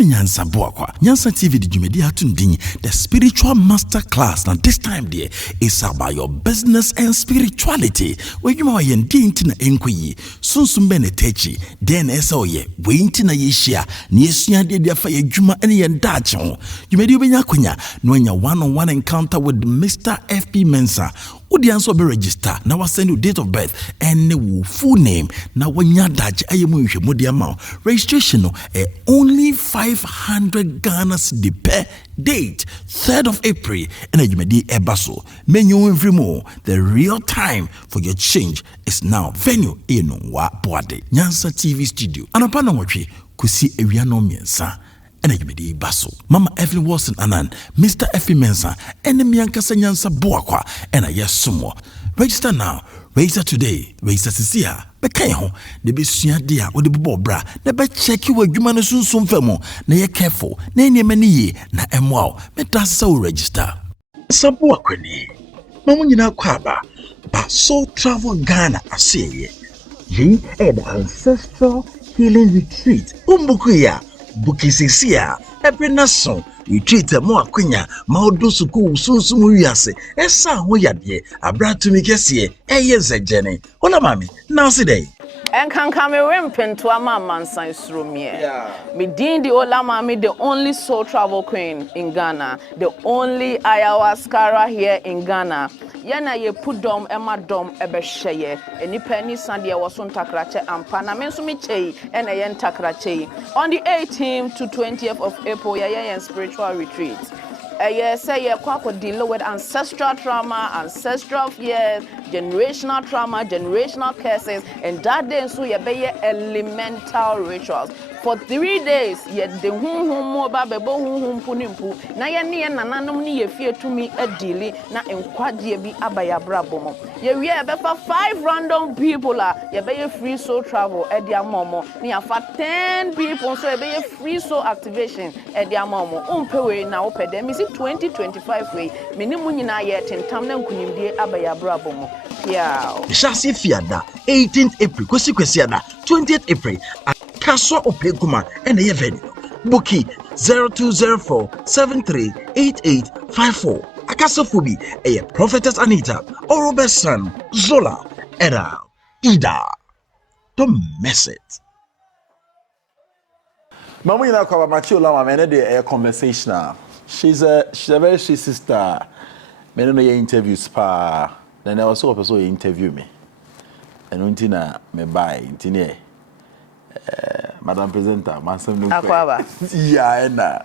NYANSA BOAKWA. NYANSA TV di jumedi atundin the spiritual master class. Now this time there is about your business and spirituality. Where you are yen na enkoyi sunsumbe ne techi den esoye we intina yeshia ni esua de afa yadwuma ene yen dache ho. Jumedi obenya kwanya no anya one-on-one encounter with Mr. FP Mensa. Udianso be register na wasend you date of birth and the full name na wanya daje ayemu nhwemu de ama registration no only 500 Ghana cedi per date 3rd of April and ajumedi ebaso menyo every the real time for your change is now venue eno wa boade NYANSA TV studio anapa na nwotwe kusi ewia no miensa and ajumedi baso Mama Evelyn Wilson Anan Mr. F. Mensa and MAAME'S NYANSA BOAKWA and a yes sumo. Register now, register today, register Cecilia. Bekaho, the besia dear or the bobra, never check you a human soon femo, na ye careful, na any many na emwao, but that's so register. Sabuakweni, Mamuna Kwaba, but so travel Ghana, I say ye, an ancestral healing retreat, Umbukuya. Bukisisia, Ebenason, retreat a more quenya, Maudosuku, Sunsumu Yase, Esa Hoyade, Abratumi Kessie, Ayes a Jenny, Hola Mammy, now today. And can come a rampant to a man science room here. Me Dean the Ola Mami, the only soul travel queen in Ghana, the only ayahuascara here in Ghana. Yana ye put dom Emma dom ebesheye. Any penny Sunday was on takrache and panamensumiche and a yen takrache. On the 18th to 20th of April, yen spiritual retreat. Say ye kwako deal with ancestral trauma, ancestral fears, generational trauma, generational curses, and that day so ye be elemental rituals. For 3 days, ye de mo ba bebo punimpu. Na ye ni nananom ni ye fie to me a deal na enkwadie bi abaya brabomo. Ye we be for 5 random people ye be free soul travel e dia momo. Ni afa 10 people so ye be free soul activation e dia momo. Umpewe na opede mi 2025 way minimu nyina ye tentam na nkunimdie abaya brabomo. Yeah. Shasi fiada 18th April kwesi ada 20th April Kaswa Opeguma and the venue. Bookie 0204-738854. Akasofubi, a prophetess Anita, or Robert's son, Zola, Era, Ida. Don't mess it. Mama, you know, Machiola, my a conversational. She's a very sweet sister. Many know your interviews, pa. Then I also also interview me. And untina me buy intine. Madam Presenter, Mansam no. Akwaba. Yeah, na.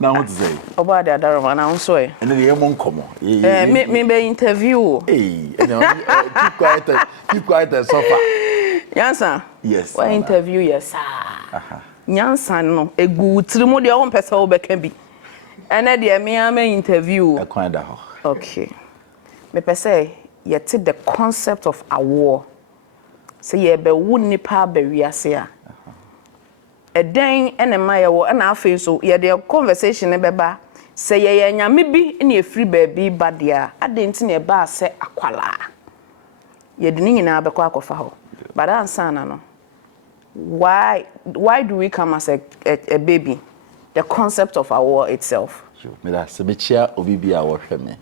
Now what to say? Oba da daroma na unso e. And then you won't come. Me be interview. Hey, keep quiet and suffer. NYANSA. Yes. What interview yes. NYANSA no egu trimo de won pese wo beka bi. Ene de me interview. Akwanda ho. Okay. Me pese yet the concept of a war. Say ye be wu nipa be wiase a den ene maye wo na afi so ye de conversation be ba say ye nyame bi na e free baby badia adenti na e ba se akwala ye de ni nyina be kwa akofa ho but answer na no why do we come as a baby the concept of our war itself me da se be chia obi bia wo hwe me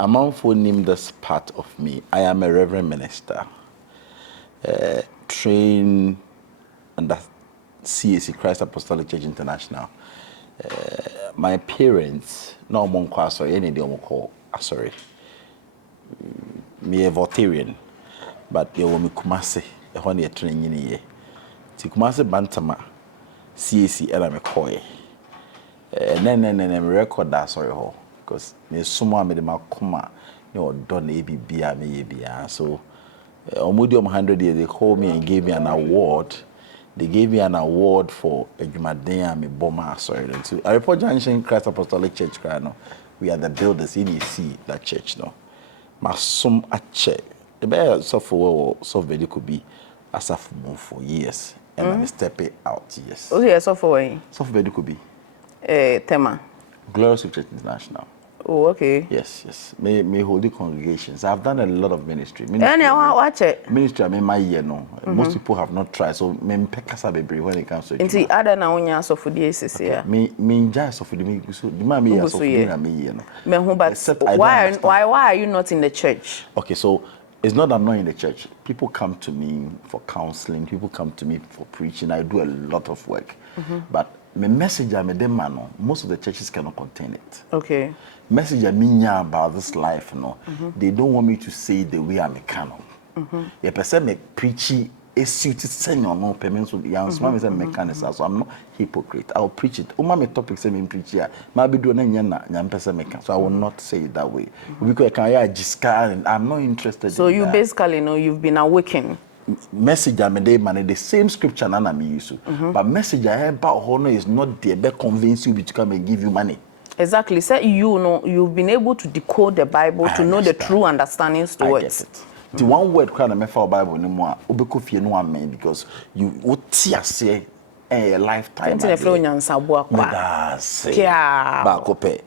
amanfo nim this part of me. I am a reverend minister trained under CAC, Christ Apostolic Church International. My parents, no one call sorry, any day call sorry. Me a Voltarian, but they were me Kumasi, a 1 year training year. To Kumasi Bantama, CAC, and I'm a coy. Then record that sorry ho, because me someone made my kuma, you don't ABB, maybe so. Omudium 100 years, they called me and gave me an award. They gave me an award for a Jumadea me bomber sorry. So I report Junction Christ Apostolic Church we are the builders. You see that church, no. My some a check. The bear software software could be as a for years, and I'm stepping out. Yes. Oh yes, software. Software could be. Tema. Glorious Church International. Oh, okay. Yes. May hold the congregations. I've done a lot of ministry. Watch it. Ministry, I mean, my year, no. Most people have not tried, so me pekasa bebre when it comes to it. Inti ada na unya so for the ACC. Me enjoy so for the me so the man me so for the me no. Me who but why are you not in the church? Okay, so it's not that I'm not in the church. People come to me for counseling. People come to me for preaching. I do a lot of work, but my message I made them man, most of the churches cannot contain it. Okay. Message I mean about this life, no. They don't want me to say the way I'm a canon. The person me preachy a suited senior no payments with the answer. Me say mechanics, so I'm not hypocrite. I'll preach it. Uma me topic say me preach here. Maybe do na nyam person mechanic. So I will not say it that way. Because I can jiska and I'm not interested. So in you that. basically know you've been awakened. Message I made man the same scripture na me use. But message I about honor is not there. They convince you to come and give you money. Exactly. So you know you've been able to decode the Bible to know the true understandings towards it. The one word kind of me for Bible no more. Obekofie no amen because you what say a lifetime. NYANSA BOAKWA. Yeah. Bakope.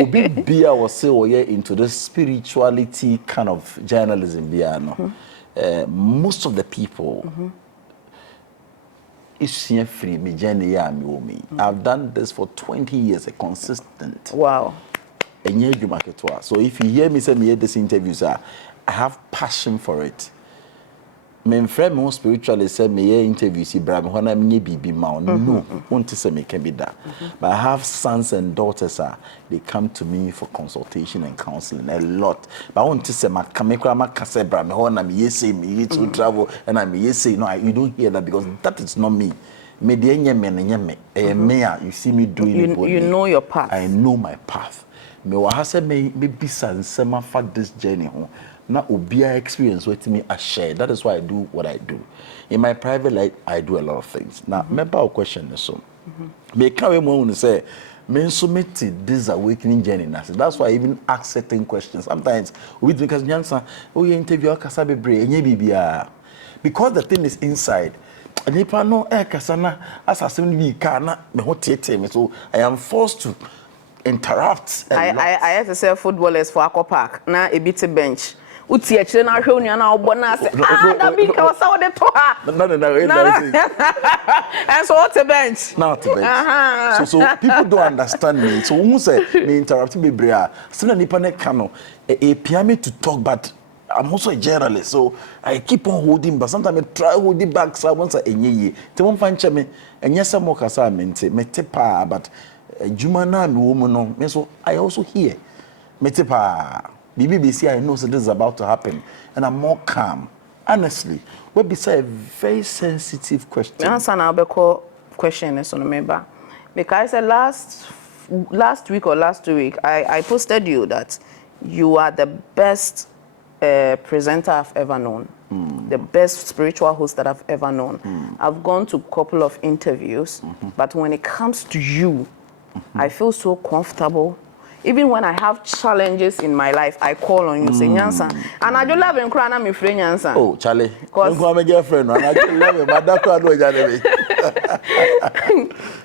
Obi bia was say into the spirituality kind of journalism bia no. Most of the people is free me journey me. I've done this for 20 years, a consistent. Wow. So if you hear me say me this interviews, I have passion for it. My friend more spiritually said me interviews Ibrahim when I'm baby ma no want to say me can be that. But I have sons and daughters they come to me for consultation and counseling a lot. But I want to say my kamekra kase Ibrahim when I'm say me to travel and I'm say no you don't hear that because that is not me. Me you see me doing it. You know your path. I know my path. Me wa say me bisa nsema for this journey home. Na obia experience with me I share. That is why I do what I do. In my private life, I do a lot of things. Now, remember our question so. Me carry more say, me so this awakening journey. That's why I even ask certain questions. Sometimes we because NYANSA, you interview kasabe bre, bibia. Because the thing is inside. And if I know kasana assassin be kana me hotete me so I am forced to interrupt. I have to say footballers for Aqua Park. Na a bit bench. Uti actually na hwe nua na obona say that big ka wasa wo de to ha no and so what a bench not a bench so people don't understand me so who say me interrupt me brea still nipa ne ka no e pia me to talk but I'm also a journalist so I keep on holding but sometimes I try holding back so once enye te won fa nche me enye se mo kasa me te pa but juma na me wo mu no me so I also hear me te pa BBC, I know that this is about to happen, and I'm more calm. Honestly, what beside a very sensitive question. Answer now, because question is on the member. Because I said last week or last 2 weeks, I posted you that you are the best presenter I've ever known, the best spiritual host that I've ever known. I've gone to a couple of interviews, but when it comes to you, I feel so comfortable. Even when I have challenges in my life, I call on you, say NYANSA. And I do love and cry, I'm friend NYANSA. Oh, Charlie. Don't call me girlfriend. And I do love him, but that's what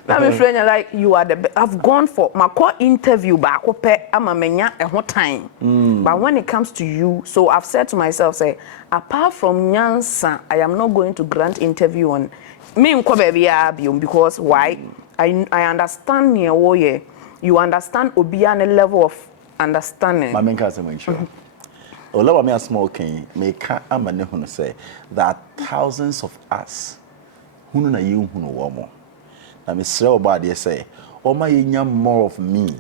I'm a friend, like you are the best. I've gone for my core interview, but I'm a menya a whole time. But when it comes to you, so I've said to myself, say, apart from NYANSA, I am not going to grant interview on me because why? I understand your way. You understand Obiane level of understanding. My main case is sure. Although I'm a small king, make a man who say that thousands of us who know you who know more. Now, Miss Robert, say, oh my, you more of me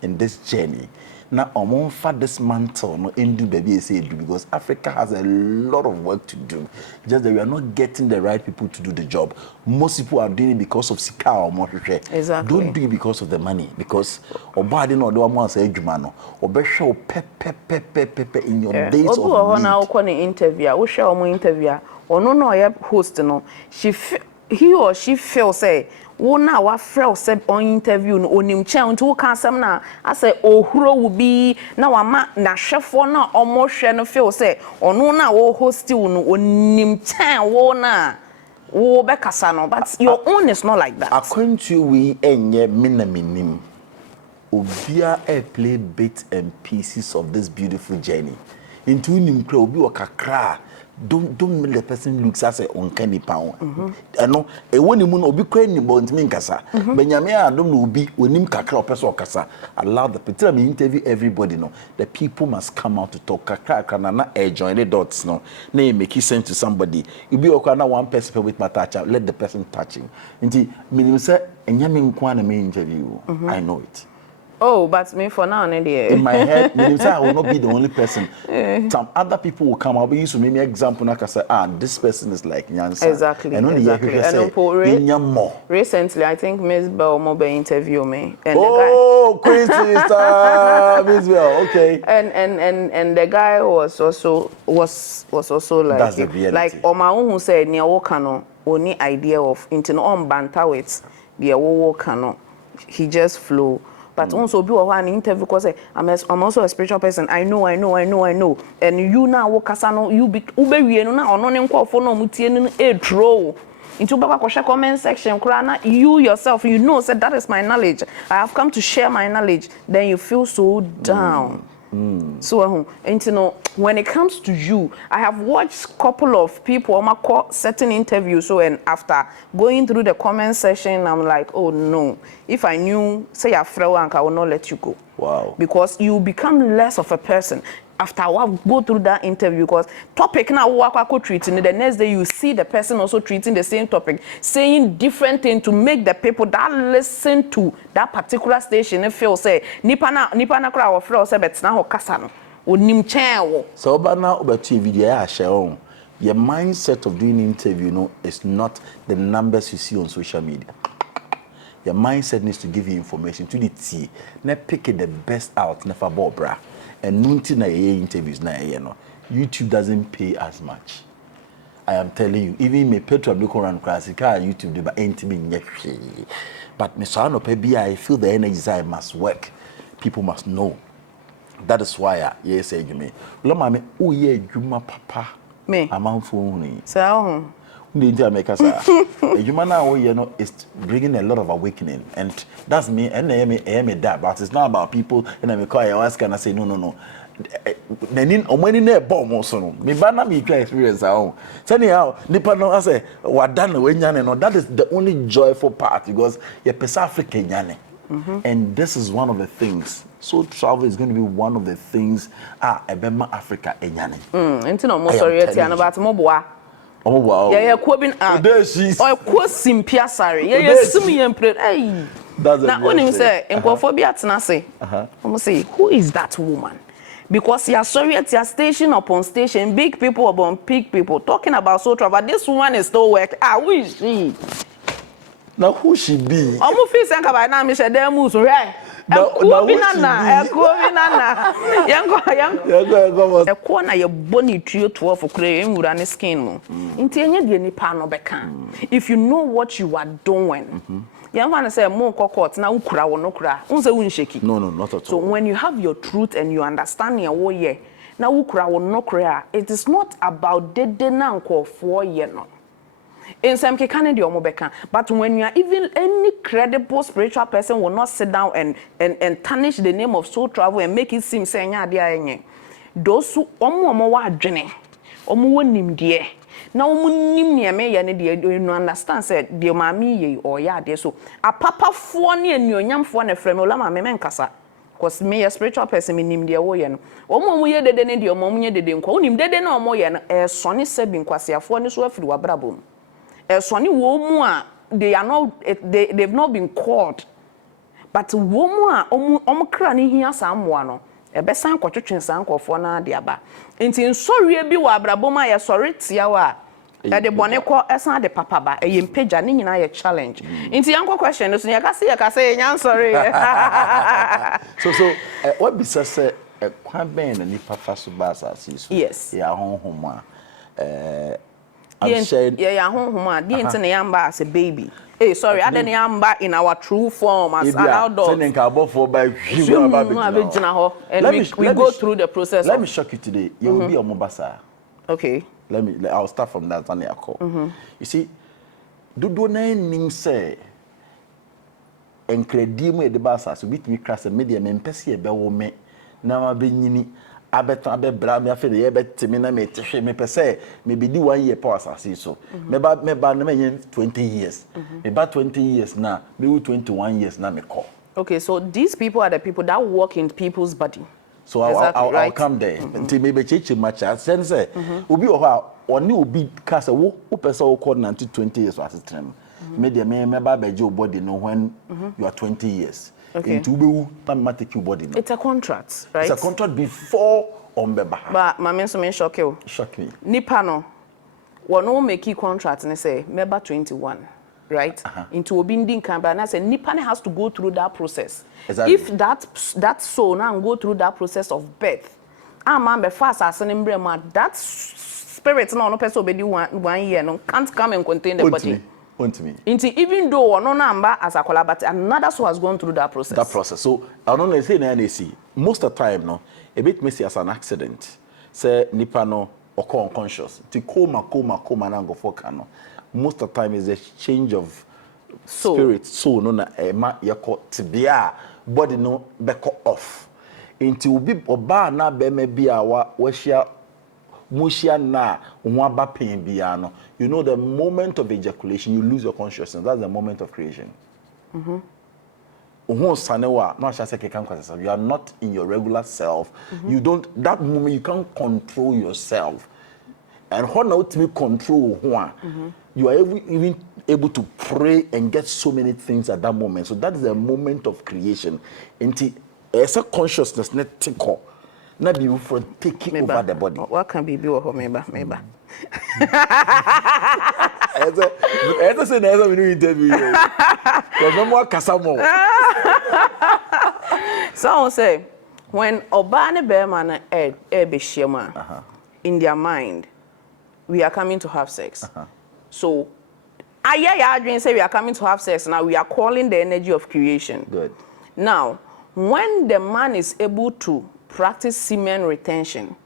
in this journey. Now, I'm on for this mantle, no into baby say because Africa has a lot of work to do. Just that we are not getting the right people to do the job. Most people are doing it because of sika or more. Exactly. Don't do it because of the money. Because Obadi no do want say jumano. Obesho pepe in your days of need. Obu na ukoni interview. We share omo interview. Ono no host no. He or she feel say wo na wa frɛ se on interview no onim chen nti wo ka asɛm na asɛ ohuro wo bi na wa ma na hwɛfo na ɔmo hwɛ no feel say ɔno na wo host wo no onim chen wo na wo be kasa no but your own is not like that. Akwantu we enye minaminim obia play bits and pieces of this beautiful journey into nimkra obi wakakra don't make the person looks as a uncanny pound. No, a one moon obi crane bones mean kasa. Benyamia don't know be when him kakra person kasa. Allow the people me interview everybody. No, the people must come out to talk. Kakra canana join the dots. No, name make it sense to somebody. You be okana one person with my touch. Let the person touching. Inti minimum say enyamin kwana me interview. I know it. Oh, but me for now, in my head, I will not be the only person. Some other people will come. I'll be used to maybe example. Like I say, this person is like NYANSA. Exactly. And only exactly. And recently, I think Ms. Bell interviewed me. And Queen sister, Ms. Bell. Okay. And the guy was also like that's the reality. Like Oma who said near Wokano, only idea of into on banter with the Wokano. He just flew. But also be an interview because I'm also a spiritual person. I know. And you now Wakasano, you be ube no or no for no mutien a draw. Into Baba comment section, Krana, you yourself, you know, said that is my knowledge. I have come to share my knowledge. Then you feel so down. So, and you know, when it comes to you, I have watched a couple of people on my certain interviews. So, and after going through the comment section, I'm like, oh no, if I knew, say, a Frank, I will not let you go. Wow. Because you become less of a person after I go through that interview. Because topic now, WAKWA treating the next day, you see the person also treating the same topic, saying different things to make the people that listen to that particular station feel say, Nipana kra or fro say, but now Kasano or Nimchen. So, but now, about TV, I share on. Your mindset of doing interview, is not the numbers you see on social media. Your mindset needs to give you information to the T. Now pick the best out, never bra. And nunti na interviews na YouTube doesn't pay as much. I am telling you, even me petrol look around classic YouTube they ba me but me so no pay I feel the energy I must work. People must know. That is why I say you me. Lo mama o ye adwuma papa. Me. Amanfo hu. So is bringing a lot of awakening, and that's me. And that, but it's not about people. And I call you ask and I say no. Then when in bomb also me banana me experience our anyhow Nipano I say what done when that is the only joyful part because you're African yane. And this is one of the things. So travel is going to be one of the things Ebema Africa enyane. Into more sorry about more. Oh wow. Yeah, Kwabin or Quasimpia sorry. Yeah, Simi and hey. That's now only say in Quaphobia Tanase. I'm say, who is that woman? Because you're sorry at your station upon station, big people upon big people talking about so travel. This woman is still working. Who is she? Now who she be? I'm going to by now, Mr. Demus, right? A corner your bonny trio 12 for cream would an skin. If you know what you are doing, young man say more cocots now cry or no cry. No, not at all. So when you have your truth and you understand your way, now ukra or no cry, it is not about dead nanko for ye no. In some Canada or Mobeka, but when you are even any credible spiritual person will not sit down and tarnish the name of soul travel and make it seem saying, yeah, those who are journey, nim dear. Now, nim near me, and you understand, said, dear mammy, or ya, dear so. A papa for near your young for a friend, Olama Memencasa. Cause me a spiritual person in him dear woyan. Omo ye de den dear mommy de den call him dead no more yan a sonny sabin quasia for any sweat through a brabum. A sonny woman, they are not, they've not been caught. But woman, cranny here someone. A best sank or church and sank or for na diaba. In sorry be wa braboma, ya sorry tiawa. At the bonneco, as not the papa, ba, a impage and a challenge. Into your question, is I can say, I'm sorry. So, what besides a quite band and if Papa Subasa, yes, yeah, home. I'm saying, yeah, home, the internet as a baby. Hey, sorry, I didn't am back in our true form as allowed dogs. Sending carbon for by and we go through the process. Let me shock you today. You will be a Mombasa. Okay. I'll start from that. You see, do name say incredible the basa so bit me crass and media men pesi ebe wo me na ma be nyini abeton abebra me afi de ebe timi na me tehwe me pese me be di 1 year power asase so me ba na me 20 years me ba 20 years na me 21 years na me call. Okay, so these people are the people that work in people's body. So I'll come there until maybe cheche match sense obi o ha oni obi kasa wo pese wo call 20 years as trem media me ba your body no when you are 20 years. Okay. Into ubewu tam take your body no. It's a contract, right? It's a contract before ombeba. But my men so men shock you. Shock me. Nipa no wono make contract and say member 21, right? Into obinding can but I say nipa has to go through that process. Exactly. If that soul now go through that process of birth, man be fast as an embryo, that spirit no person obedi 1 year no can't come and contain the body. Even though no number as a collaborator, another soul has gone through that process. That process. So I don't know say na see most of the time no a bit messy as an accident. Say nipa no or unconscious. To coma na go for no. Most of the time is a change of spirit. So no na ma yako tibia body no beko off. Into ubi oba na be me bia wa share Mushia na waba pain biano. You know the moment of ejaculation, you lose your consciousness. That's the moment of creation. You are not in your regular self. You don't that moment you can't control yourself. And how now to control you are even able to pray and get so many things at that moment. So that is the moment of creation. Until as a consciousness net tickle. Not be for taking over the body. What can be or member? As I said, we do interview. There's no more Casamo. So say when Obana Bearman Ebishema in their mind, we are coming to have sex. So I dream say we are coming to have sex. Now we are calling the energy of creation. Good. Now, when the man is able to practice semen retention,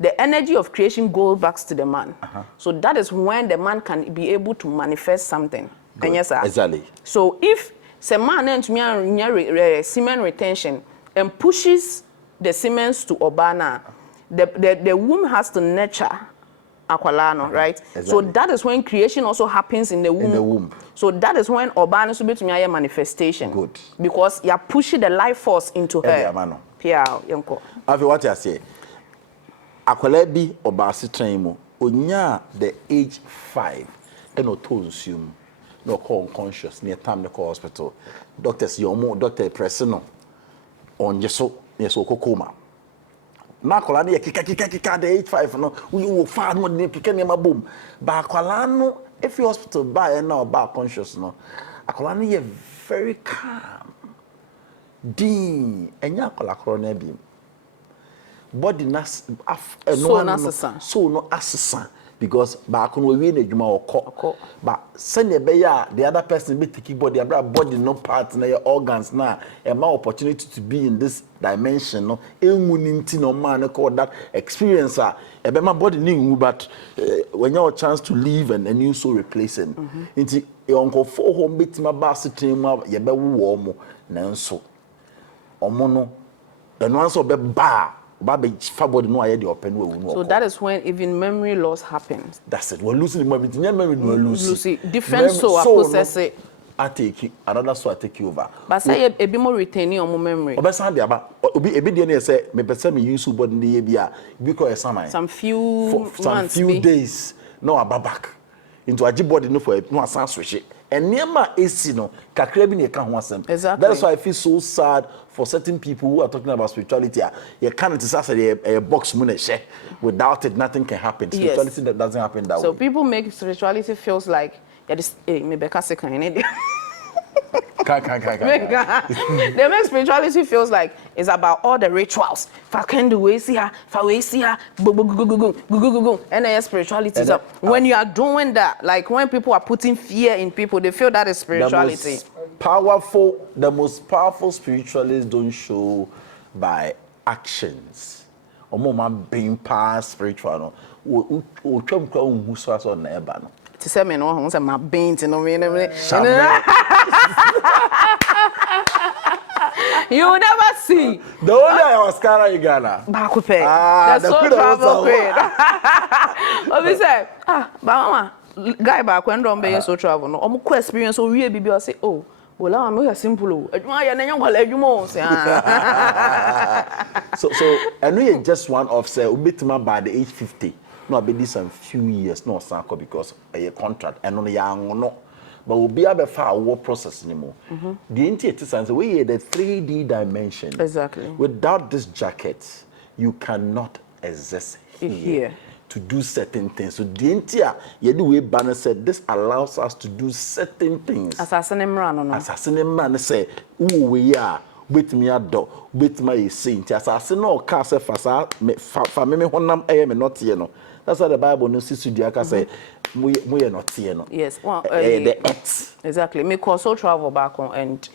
the energy of creation goes back to the man. So that is when the man can be able to manifest something. And yes, sir. Exactly. So if the man ends semen retention and pushes the semens to Obana, the womb has to nurture Aqualano, right? Exactly. So that is when creation also happens in the womb. In the womb. So that is when Obana is able to make a manifestation. Good. Because you are pushing the life force into her. Pia yonko. Afi what I say. Akwala bi obasi train mu. Onya the age 5 and to assume no call unconscious near time the call hospital. Doctors yomo doctor personal on yeso yeso kokoma. Na akwala ne kika the age 5 no we will find no ne pika ne mabom. Ba akwala no if you hospital by now ba conscious no. Akwala ne very calm. Din enya kolakro na bi body nas so no asesa because back no we na adwuma okọ but send be ya the other person be take body abra body no part na your organs na e ma opportunity to be in this dimension no enwu ni nti no man call that experience e be ma body ni nwu but when you have a chance to live and a new soul replacing nti e onko for home betima ba setin mu ye be wo mo nanso omono the no answer be ba body no the open we. So that is when even memory loss happens. That's it. We're losing memory. Memory no lose. Different soul process it. I take you, another soul I take you over. But say a bit more retaining on memory. Obesan dey aba. Obi e be dey say me person me use body dey bia because some few days no aba back into a body no for no asan switch. And nema AC no kakra bi na ka ho asem. That is why I feel so sad for certain people who are talking about spirituality. You can't just say a box moon share. Without it nothing can happen. Spirituality that doesn't happen that way. So people make spirituality feels like maybe They make spirituality feels like it's about all the rituals. If I can do it, see her. If I see her, go. And then spirituality is up. When you are doing that, like when people are putting fear in people, they feel that is spirituality. The most powerful spiritualists don't show by actions. Omoma being past spiritual. No. To say me no, say my beans, you know me. You will never see. The only I was cara in Ghana. BOAKWA. The soul travel queen. What we say? Mama, guy back when don't be so travel. No, I'm experience so we be say oh. Well, I'm simple. So I know you're just one of say ubitima by the age 50. No, be this a few years, no sanko because a contract and only young no. But we'll be able to far war process anymore. The interior we hear the 3D dimension. Exactly. Without this jacket, you cannot exist here. To do certain things. So the entire way Banner said this allows us to do certain things. Assassin man, Assassin man say, "Ooh, we are with me a dog, with my saint." Assassin no cast a fasa family honam am not here. That's what the Bible knows. Sister Diaka say, "We are not here." Yes, well, the X exactly. Me also travel back home, and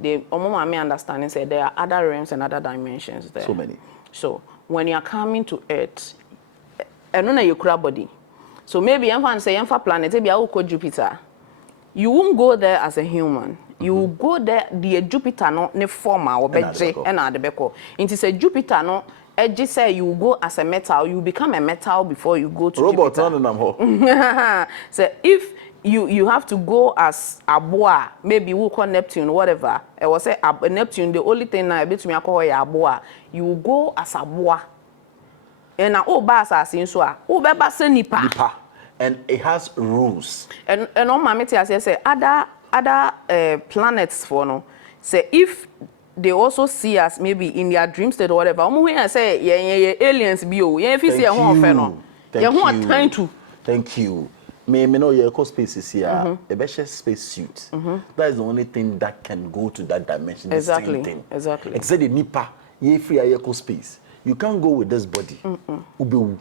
the me understanding say there are other realms and other dimensions there. So many. So when you are coming to Earth. And on your body. So maybe I'm say planet, maybe I will call Jupiter. You won't go there as a human. You will go there, the Jupiter no ne form or bedje and at the beko. It is a Jupiter no edge say you will go as a metal, you become a metal before you go to Robot Jupiter. So if you have to go as a boa, maybe we'll call Neptune, whatever. I will say Neptune, the only thing I bet me I call a boa. You will go as a boa. And now, nipa. And it has rules. And on my meeting, as I say, other planets for no. Say if they also see us maybe in their dream state or whatever. I say, yeah, aliens be you. Yeah, if you see a one feno, you want time to. Thank you. Me know your co spaces here. A special space suit. That is the only thing that can go to that dimension. Exactly. Exactly. Except the nipa, ye free a eco space. You can't go with this body. Ubu.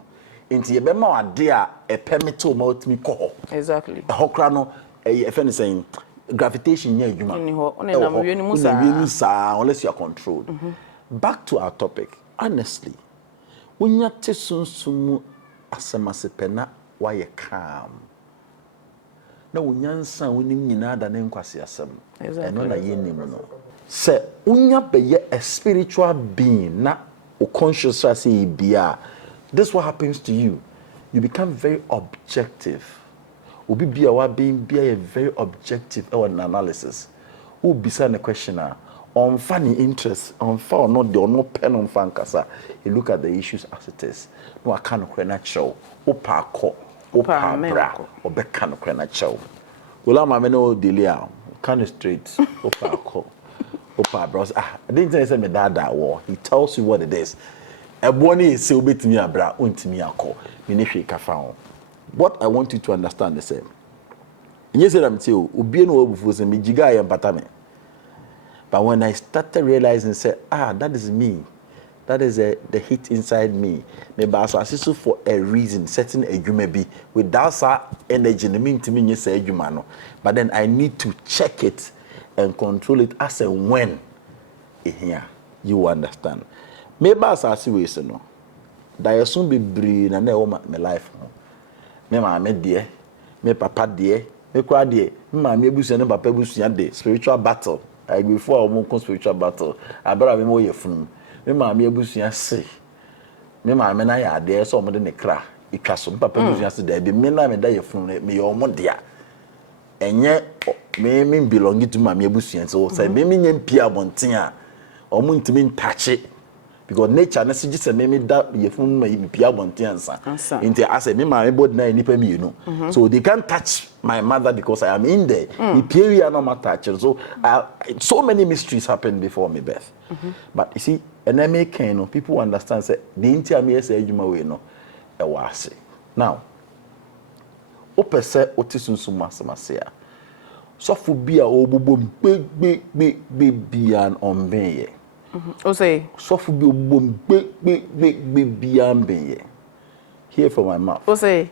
Into your memo idea a permit to mouth me call. Exactly. A hokrano, a friend saying gravitation near you. Unless you are controlled. Back to our topic. Honestly, when you are sumu asamasepena, why you calm? No, NYANSA winning in other name quasi asem. Exactly. Say, unya be a spiritual being, not conscious say bia. This is what happens to you. You become very objective. Obi bia wa being be a very objective analysis. Who beside the questioner on funny interest on far not the no pen on fan kasa. You look at the issues as it is. No I can't show. Opa ko, opa bra, or be can't show. Well, I'm no delia. Kind of straight. Opa ko. Opa bros. I didn't say me dad war. He tells you what it is. A bonny is so bit me a bra, untimi a call. Ministry kafa. What I want you to understand the same. Yes, I'm tell you, ubi no bufus and me jiga and patame. But when I started realizing, say, that is me. That is the heat inside me. Maybe I assist for a reason, certain a you may be without that energy. The mean to me, you say you man. But then I need to check it and control it as a when here you understand. Maybe as I see we say no. That soon be breed and then my life. Me mama dear, me papa dear, me kwa dear, me mama busu and papa busu de spiritual battle. I before I spiritual battle. I better be more your fun. Me mama busu say. Me mama na ya there so mo de ne kra. Itwaso papa busu say there be me na me da your fun me your mo dia. Enye me belong to mama busu so say me nyem pia bonten a omo ntimi ntache. Because nature na sigi se me da ye fun ma me pia bonten ansa. Inte I say me ma me bod na nipa mi you know. So they can't touch my mother because I am in there. The period no matter touch. So so many mysteries happened before me birth. But you see, and I make people understand say the intia me say adwuma we no e wase. Now, opese otisunsu masemase a so for be a obubum big beyond on be. O say So for be big beyond be. Hear from my mouth. O say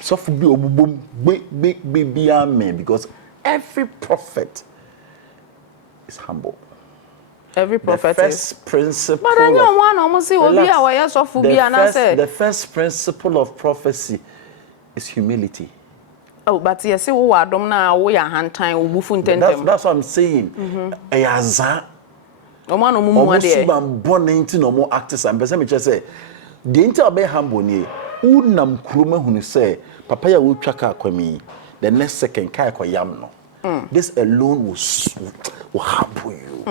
So for be obubum big beyond me, because every prophet is humble. every prophet the first principle. But then you one almost say obi a way so for be and say the first principle of prophecy is humility. Oh, but yes, say wo adom na wo ya hantan wo bufu ntentem. That's what I'm saying. Eyaza. O ma no mumu ade. Omo suban born into no more actors and person me say the inter be humble ni unam kuruma hunu say papa ya wo twaka akwami the next second kai akoyam no. This alone will humble you.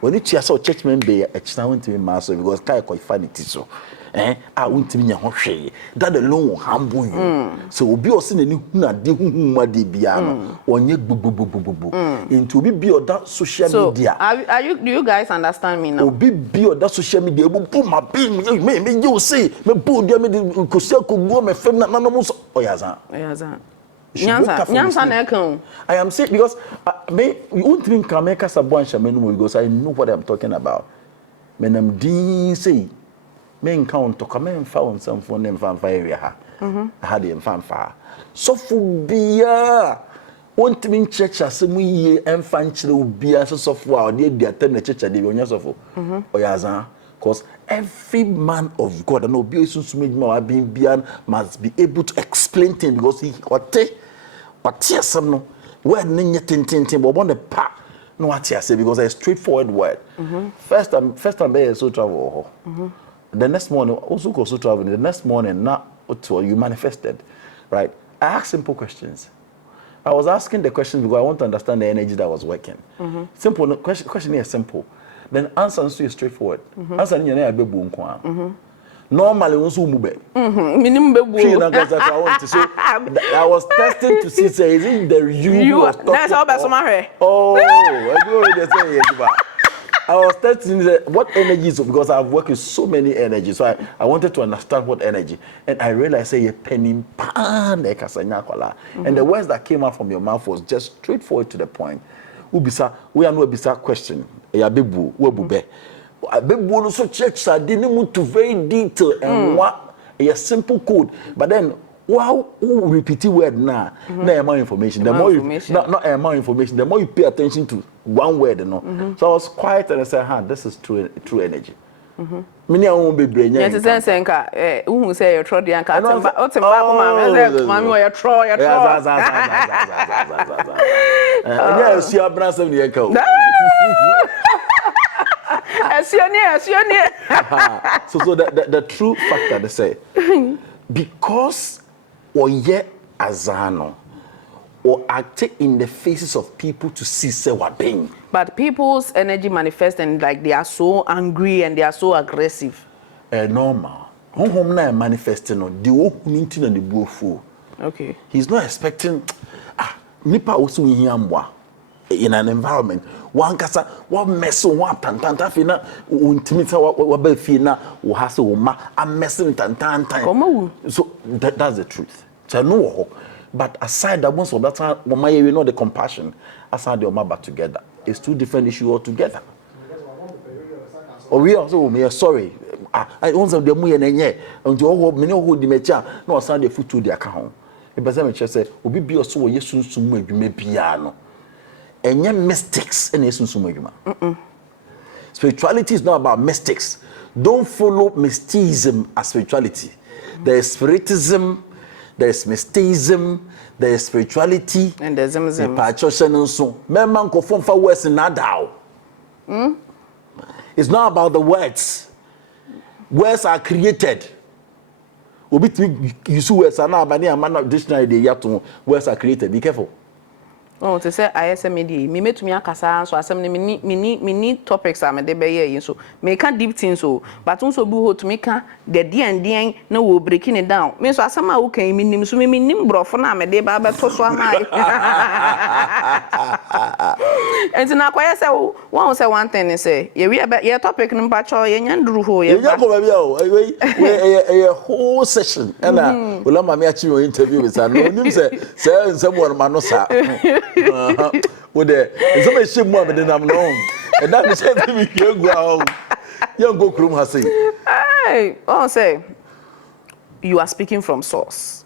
When you see a church member, it's not going to be massive because kai quite funny so. I won't be a that alone will humble you. So we'll be also in a new biano or into be on that social media. Are you do you guys understand me now? Be on that social media. Put my being me you say me put me go me fem na no so oyaza. Nyansa na kan. I am saying because me you won't think can make us a bunch because I know what I'm talking about. Men am din say men count to come and found some for them fan area ha. I had them fan far. So for bia won't mean church as some ye and fan chile bia so for they attend the church at the onya so for. Oyaza because every man of God and no be being beyond must be able to explain things because he but some no word ninya tin but on the pa no what I say because it's a straightforward word. First time be so travel. The next morning also go so travel. The next morning now you manifested, right? I asked simple questions. I was asking the questions because I want to understand the energy that was working. Simple question is simple. Then answer is straightforward. Answer ni na be bu nko normally won so mu be minim be bu so I was testing to see say is it the you was talking. That's how be so ma oh I go already say yes. I was testing what energy is because I've worked with so many energies, so I wanted to understand what energy, and I realized say penny pan and the words that came out from your mouth was just straightforward to the point. We are no bisa question. Ya bebu we bube. Bebu no so church are didn't to very detail and what a simple code, but then wow repeat word now more information. The more information. Not more information. The more you pay attention to one word, So I was quiet and I said, this is true energy. Many won't be brain. Yes, it's senka. Who say you try the anka? What's a mama? You try. Yes, you are brass of the echo. So the true factor they say because or yet azano or act in the faces of people to see say what being. But people's energy manifests and like they are so angry and they are so aggressive. Normal. Home na manifesting no the whole meeting and the buofu. Okay. He's not expecting nipa also in an environment. One kasa one mess one tantanta fina untimita wa be fina wo hase wo ma am messing tantanta. So that's the truth. So no. But aside that once of that time, you know the compassion, aside the Oma back together. It's two different issues altogether. Or we also we are sorry. I want some the money and yeah. Until all many who the mecha no aside the foot to their account. The person just say, "Obi be also yes soon you may piano." And yeah, mistakes and yes soon you Spirituality is not about mistakes. Don't follow mysticism as spirituality. There is spiritism. There is mysticism, there is spirituality, and there's zimzim. It's not about the words. Words are created. You see words are now, but dictionary words are created. Be careful. Oh, to say ISMD, me met me akasa so asem mini topics am dey be here so me can deep things so but also be hold to me can the den na wo breaking it down me so asem a wo kan me nim so me nim brofo na me dey ba to so amai and na kwaya say one say one thing say ye topic no pa cho ye nyanduru ho ye ba we a whole session and ulama me achi your interview with no nim say someone man no sa With the somebody shame more than I'm known. And that is said to me, young go Krum has said. Hey, I'll say, you are speaking from source.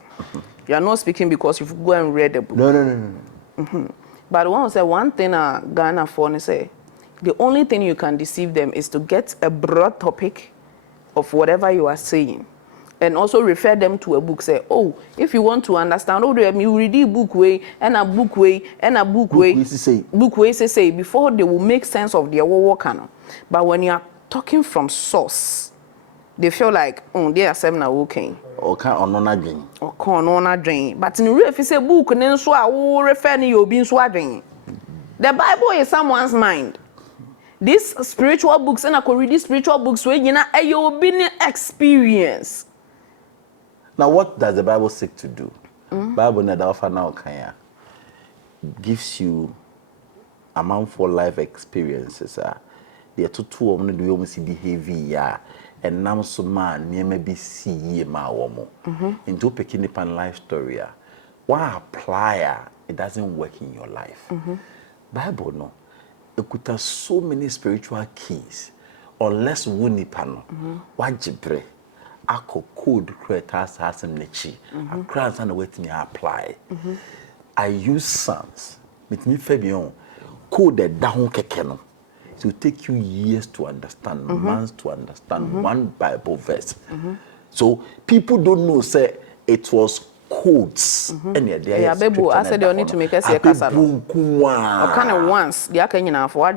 You are not speaking because you've go and read the book. No. But one say one thing Ghana for say, the only thing you can deceive them is to get a broad topic of whatever you are saying. And also refer them to a book. Say, oh, if you want to understand, you read the book way and a book way and a book way. Book way say before they will make sense of their work. But when you are talking from source, they feel like, oh, they are seven okay. Or can't on drain. Or can't on drain. But in real, if it's a book, and then so I will refer you being swagging. The Bible is someone's mind. These spiritual books, and I could read these spiritual books where you know you'll be experience. Now, what does the Bible seek to do? Bible now gives you a for life experiences. They are two of them do almost behavior and now so man near maybe see ma womo. Into picking up an life story. Why apply it doesn't work in your life. Bible no. It could have so many spiritual keys unless winipano. Wajibre. Ako code creators has some nechi. A crowds and waiting to apply. I use Psalms. With me Fabian code the down kekeno. It will take you years to understand, months to understand one Bible verse. So people don't know say it was codes. And yeah, baby, I said they need to make us a castle. Or kind of once the Akanya for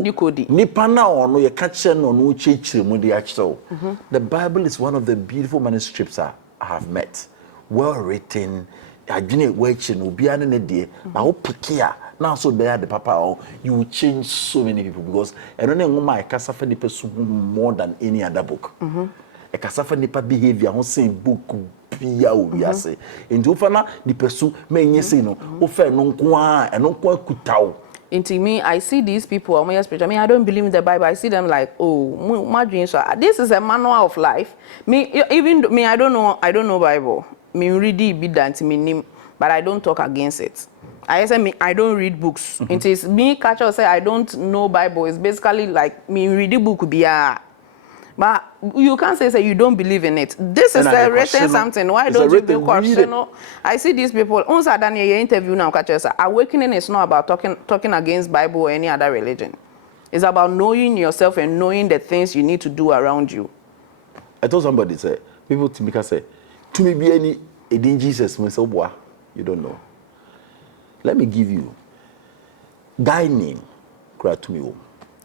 decoding. Nipana or no, your catcher or no church. The Bible is one of the beautiful manuscripts I have met. Well written. I didn't wait in Ubian in a day. I hope Pikia. Now, so there, the papa, you will change so many people because I don't know my Casafa Nipa more than any other book. A Casafa Nipa behavior, I'm saying book. Say into fana the pursue may say no offer non kwa and non kwa kutao. Into me, I see these people. I mean, I don't believe in the Bible. I see them like, oh, my dreams. This is a manual of life. Me, even me, I don't know Bible. Me really be that me, but I don't talk against it. I say me, I don't read books. It is me, catcher say I don't know Bible. It's basically like me read the book be but you can't say you don't believe in it. This is a written something. Why don't you do question? I see these people. Once I done your interview now, awakening is not about talking against Bible or any other religion. It's about knowing yourself and knowing the things you need to do around you. I told somebody say people to me say to me be any in Jesus you don't know. Let me give you guy name cry to me.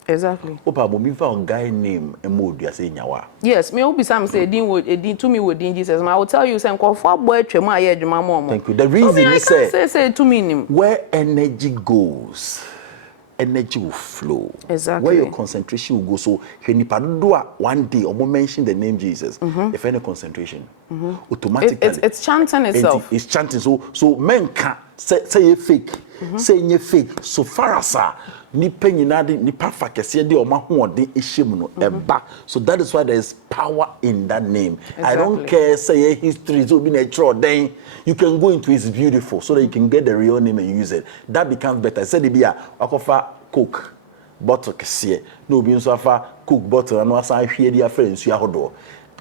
Exactly. Opa bo found guy name Emodu say nyawa. Yes, me obi sam say din to me with Jesus. I will tell you say for boy twema aye adwuma mo. Thank you. The reason is say to me where energy goes, energy will flow. Exactly. Where your concentration will go. So when you one day or mention the name Jesus, if any concentration, automatically it's chanting itself. It's chanting. So men can say you fake, say you fake. So far as nipa nyinade nipa fakese de omahoode ehiem no eba. So that is why there is power in that name. Exactly. I don't care say history so be na chro den you can go into it's beautiful so that you can get the real name and use it. That becomes better. Say dey bia akofa Coke bottle kese no obi nso afa Coke bottle no asan hwe dia friends you ahodo.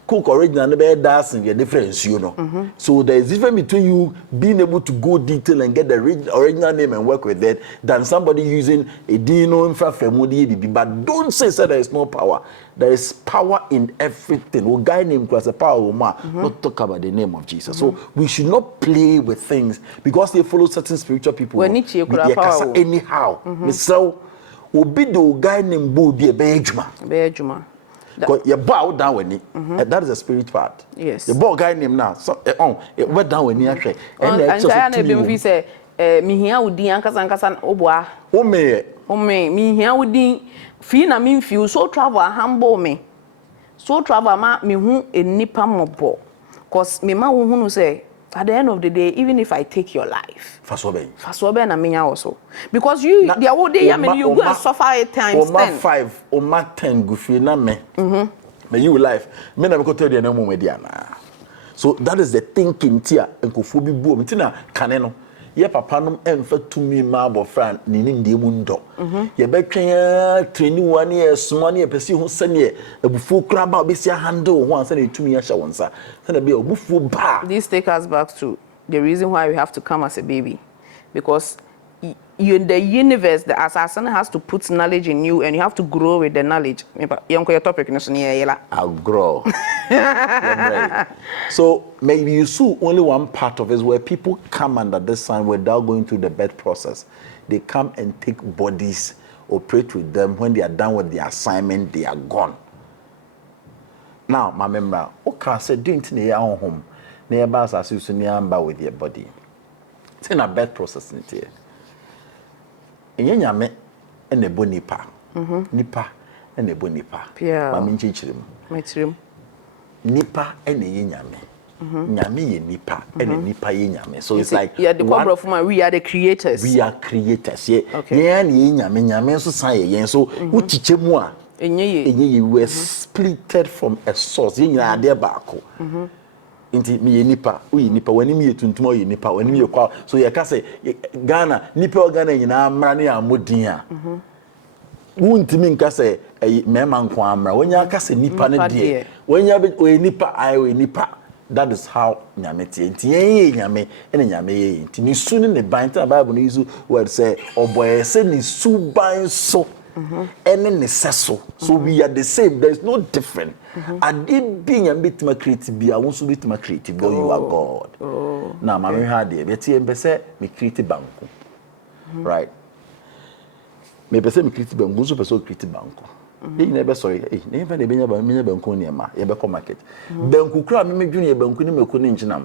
Cook original never dancing the difference, you know. So there is difference between you being able to go detail and get the original name and work with that than somebody using a Dino infra family. But don't say there is no power. There is power in everything. A guy named Christ a power not talk about the name of Jesus. So we should not play with things because they follow certain spiritual people. Anyhow. So will be the guy named Bo be a Bejuma. Because you bow down with it, that is a spirit part. Yes. The boy guy name now, so it went down with me actually. And I say, me here with the Ankasan Oboa. Me here with the Fina mean few so travel humble me. So travel ma me who a nipa mobo. Cause me ma who say, at the end of the day, even if I take your life, Fasobe na minya also. Because you, the whole day, you go and suffer 8 times 10. 5 or 10 go free na me. Me you life. Me na me tell you na mo mediana. So that is the thinking tia and kofobi bo. Me tina kaneno. ye papa nom emfa tumi ma abofra ni nim de mu ndo ye betwen training one year small ye pesi ho sene abufu kura ba obesi handle ho ansa na tumi ya hye wonsa sene be abufu ba. This take us back to the reason why we have to come as a baby, because you in the universe, the assassin has to put knowledge in you, and you have to grow with the knowledge. Your topic, I'll grow. So maybe you see only one part of it where people come under this sign without going through the birth process. They come and take bodies, operate with them. When they are done with the assignment, they are gone. Now, my member, okay, I said, doing to your own home, nearby as you with your body. It's in a birth process in here. Nyame ene bo nipa nipa ene bo nipa ma me nchichirim metirim nipa ene ye nyame nyame ye nipa ene nipa ye nyame. So it's like yeah, the core of man, we are the creators. We are creators. Yeah, yeah, ye nyame nyame so san ye so uchichemu a enye we splitted from a source ye nyina ade baako inti mi ye nipa uyi nipa wani mi ye tuntum ye nipa wani mi ye kwa so ye ka say Ghana nipa Ghana nyina amra ne amodin a wunti mi nka say mema nko amra wonya ka say nipa ne de wonya we nipa ai we nipa. That is how nyame tie inti ye nyame ene nyame ye inti ni su ne ban ta Bible no use word say oboye say ni su ban so and then so we are the same. There is no different. And it being a bit more creative, I want to be more creative. But you are God. Now, my hard day. But you say me creative banku, right? Me say me creative banku. So person creative banku. You never sorry. Never the benya banku ni ma. You be come market. Banku kura me junior banku ni me ko ni nchinam.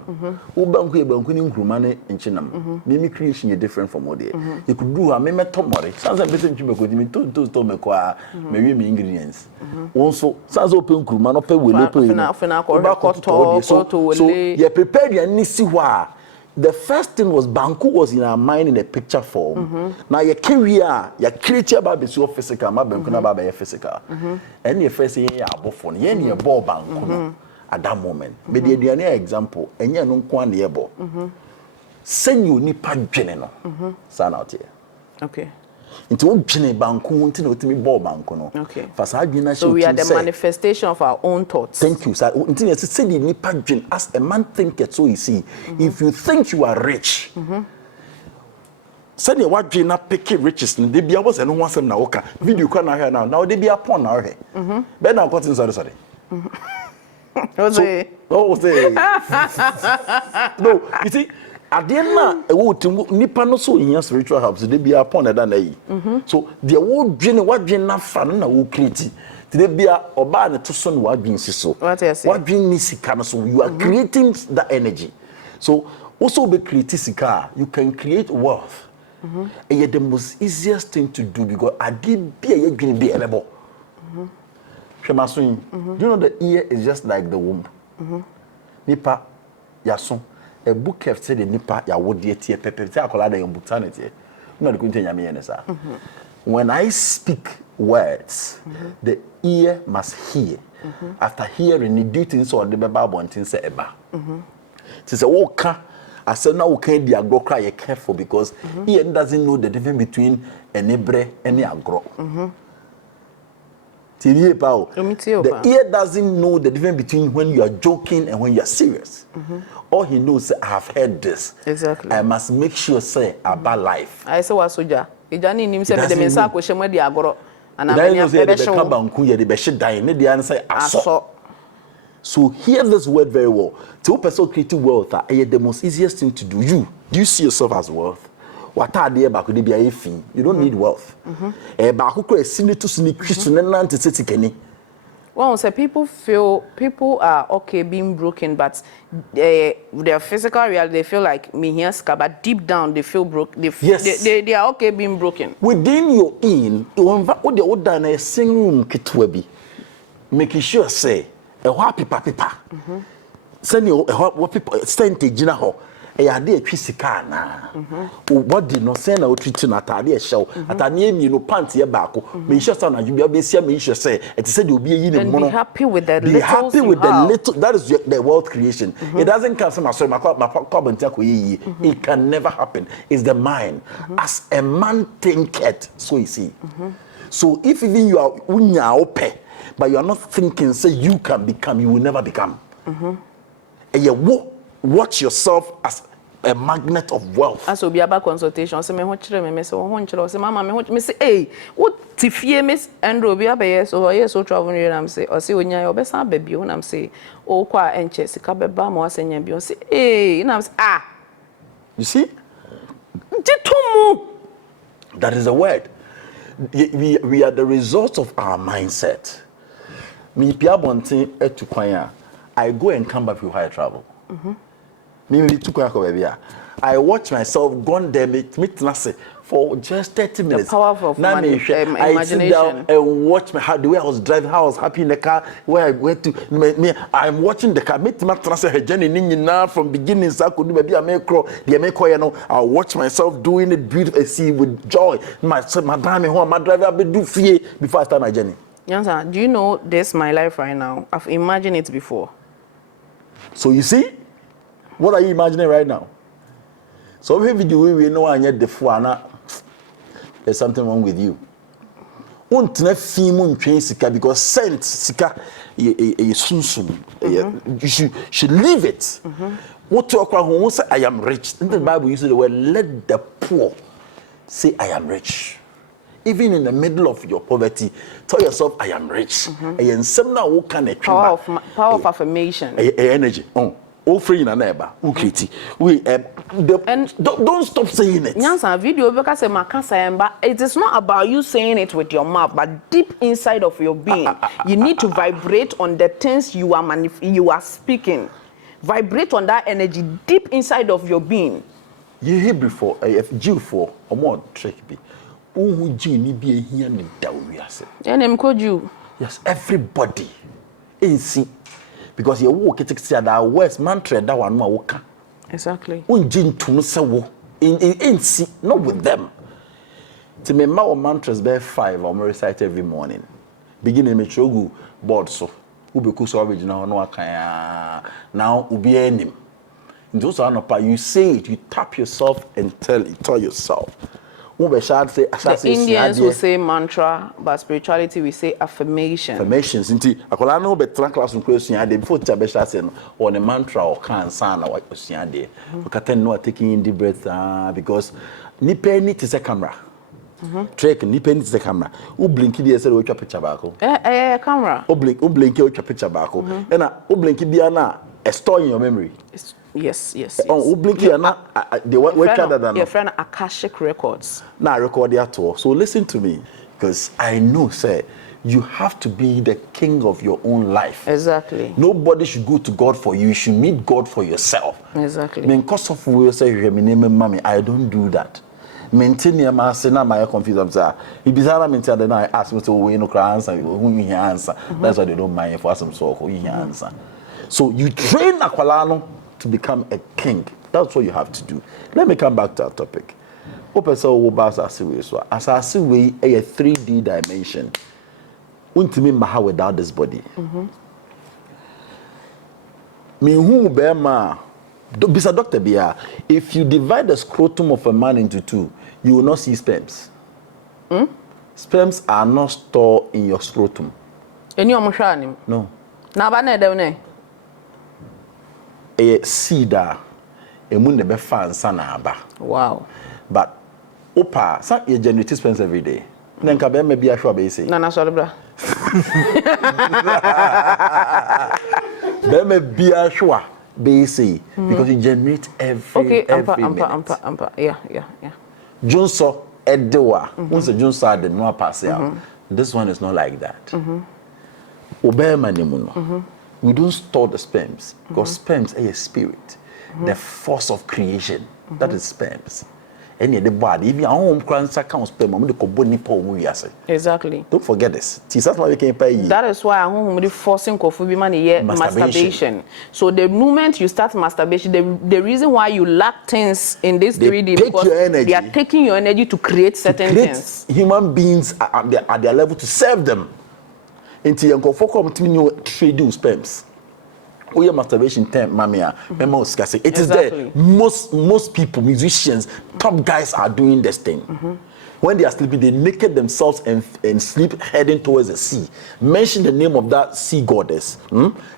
U banku ye banku ni nkruma ni nchinam. Me creation is different from what you could do. A me tomori. Sounds like person chime ko me to me ko me wi me ingredients. Also sounds open nkruma no pe wele pe. So you prepare your nisi wa. The first thing was banku was in our mind in a picture form. Now your career, your creature about so physical, my banku na about physical. And your first year abofon, ye ni ball banku at that moment. But the example, and ye no kwa na yebo. Send you nipa dwene no. Stand out here. Okay. Into dwene banku unti no timi ball banku no. Okay. So we are the manifestation of our own thoughts. Thank you, sir. Unti you say the nipa dwene as a man thinketh so you see. If you think you are rich, send your what dwene na pick riches. They be was no one sem na oka. Video can na here now. Now they be upon na here. Ben na cotton sorry. No, you see. At the end na nipa no so in spiritual help so they be upon that na so the word dwene what dwene na fa na wo create they be oba na to so no what dwene so what dwene ni sika no so you are creating that energy. So also be create sika you can create wealth. And the most easiest thing to do because I did be a dwene be elebo. Do you know the ear is just like the womb. Nipa yaso a book have said the nipa ya wodi etie pepe say akola da yombutanity no de kunte nyame yene sa. When I speak words the ear must hear. After hearing the duties or the Bible and say eba to say woka I said now okay the agro cry careful because ear doesn't know the difference between enebre and agro. The ear doesn't know the difference between when you are joking and when you are serious. All he knows is I have heard this. Exactly. I must make sure say about life. I say was soja. Ijani nim say me de mensa ko shema di agoro. And I know say the banku ye the be die ne the answer aso. So hear this word very well. To person creative wealth are the most easiest thing to do. Do you see yourself as wealth? What are they about? Could be a fee? You don't need wealth. Bakuko is seen to sneak Christian and anti-city. Well, so people are okay being broken, but their physical reality they feel like me here, but deep down they feel broke. They are okay being broken. Within your what the old done a sing room kitwebi, making sure say a happy papa. Send you what people stand to Jinaho. ade atwi sika na o body no say na o treat na atade e show atade emi no pant ye baako me sure say na you be sia me sure say it say de obi yi ne mo no be happy with the be little happy with the little that is the wealth creation. It doesn't come from my it can never happen. It's the mind. As a man thinketh, so you see. So if even you are unya but you are not thinking, say you can become, you will never become. And you watch yourself as a magnet of wealth. As obi aba consultation, say me ho kire me say ho nkire say mama me say hey, what tifie miss and obi aba yes so travel here am say o say onya e obesa ba bi am say o kwa enche sika beba ma wasenya bi o say hey, na say you see? Jitumu. That is the word. We are the result of our mindset. Me pia bontin etu kwan I go and come back with high travel. Me to kwan I watch myself gone there meet for just 30 minutes. The power of imagination. I sit down and watch the way I was driving, how I was happy in the car, where I went to. I'm watching the car. Meet my her journey now from beginning. So I could do maybe I may crawl. I'll watch myself doing it beautiful. See with joy. My home, my driver, I do fear before I start my journey. Nyansa, do you know this my life right now? I've imagined it before. So you see, what are you imagining right now? So if we know I need the fuana, there's something wrong with you. Untne fimun train sika because sent sika you should leave it. What to who say I am rich. In the Bible uses the word let the poor say I am rich. Even in the middle of your poverty, tell yourself I am rich. Power of affirmation. Energy. All free in a neighbor. And don't stop saying it. Nyansa video because it is not about you saying it with your mouth, but deep inside of your being. You need to vibrate on the things you are speaking. Vibrate on that energy deep inside of your being. You hear before Jew for or more trick be. Yes, everybody. See. Because you walk it that words mantra that one more. Exactly. In see, not with them. To me, my mantras bear 5 I'm recite every morning. Beginning with shogu board so. Ubeku so original no akaya. Now ubi enim. In those are you say it, you tap yourself and tell yourself. The Indians will say mantra, but spirituality we say affirmation. Affirmations. Inti akola no be tran class question ade before teacher be say no or the mantra or can san na what question ade. Because no taking in deep breath because nipa ni te se camera. Trick nipa ni te se camera. U blink dey say we twa picture baako. Camera. U blink we twa picture baako. And u blink bia na a store in your memory. Yes. Oh, blinky na the what than your friend Akashic Records. Now record at all. So listen to me, because I know, say, you have to be the king of your own life. Exactly. Nobody should go to God for you. You should meet God for yourself. Exactly. I mean, because of will say, mommy, I don't do that. Maintain your master, now my confused. I'm saying, if bizarre maintain the night, ask me to win no answer, who you answer. That's why they don't mind for some sort who you answer. So you train Aqualano to become a king. That's what you have to do. Let me come back to our topic. As I see we a 3D dimension. Untimi maha without this body. Me who bear ma bisa doctor bia. If you divide the scrotum of a man into 2, you will not see sperms. Sperms are not stored in your scrotum. No. Na ba na dem A seeda, a moon never found sanaba. Wow. But opa, some you generate sperms every day. Then can maybe a shrub basic. Nana Solibra. There may be a shrub basic because you generate every minute. Yeah. Junso Edewa. Once a Junso did not pass out. This one is not like that. Obema nemuno. We don't store the sperms because sperms are a spirit, the force of creation. That is sperms. any the body even our home cancer counts sperm the koboni po mu wiase. Exactly. Don't forget this. That's why we can pay. That is why our home really forcing kofu bi man here masturbation. So the moment you start masturbation, the reason why you lack things in this 3D because they are taking your energy to create certain things. Human beings at their level to serve them. Until you go for continue trade sperms. Oh, your masturbation term, mamia. It is there. Most people, musicians, top guys are doing this thing. When they are sleeping, they naked themselves and sleep heading towards the sea. Mention the name of that sea goddess.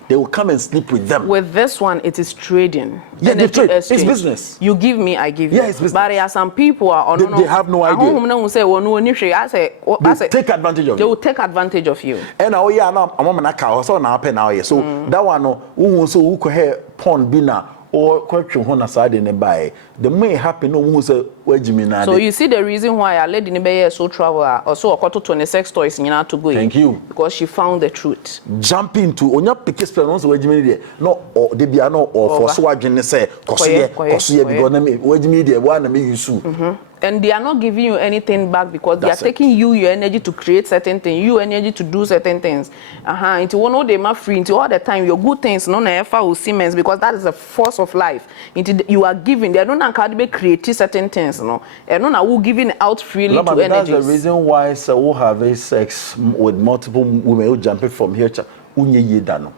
They will come and sleep with them. With this one, it is trading. Yeah, they trade. It's business. You give me, I give you. Yeah, it's business. But there are some people they have no idea. They take advantage of you. They will take advantage of you. And now, yeah, I'm a car, so now pen now. So that one, who so could have pond bina. Or question on a side in a buy. The may happen no one say so you see the reason why a lady in the so travel or so a to 26 toys in to go. Thank you. Because she found the truth. Jump into on your pickets plans where no or they be no or for so I can say because because media one me you and they are not giving you anything back because they are taking your energy to create certain things, your energy to do certain things. Into one of them are free into all the time your good things no na ever will Siemens because that is the force of life. Into you are giving, they don't academy create certain things, no. And no na who giving out freely to energy. That's the reason why so who have a sex with multiple women who jump from here to unye ye dano.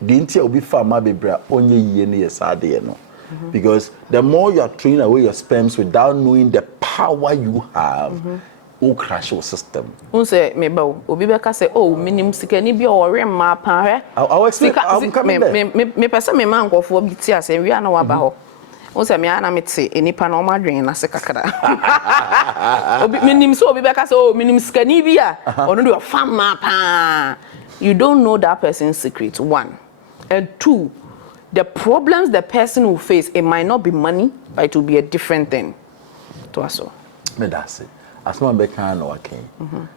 The intia will be far my baby onye ye ne sade no. Because the more you are throwing away your sperms without knowing the power you have, will crash your system. Who say me bow? Obibeka say, oh, minim sikeni bi or ma pa. I'll explain. I'm coming there. Me person me man go for biti ase we ana wa ba ho. Who say me ana me te enipa na o ma dwen na se kakra. Minim so obibeka say, oh, minim sikeni bi a. Ono do fam ma pa. You don't know that person's secret. 1 and 2. The problems the person will face, it might not be money, but it will be a different thing. To us all. Me that's it. As long as I can okay.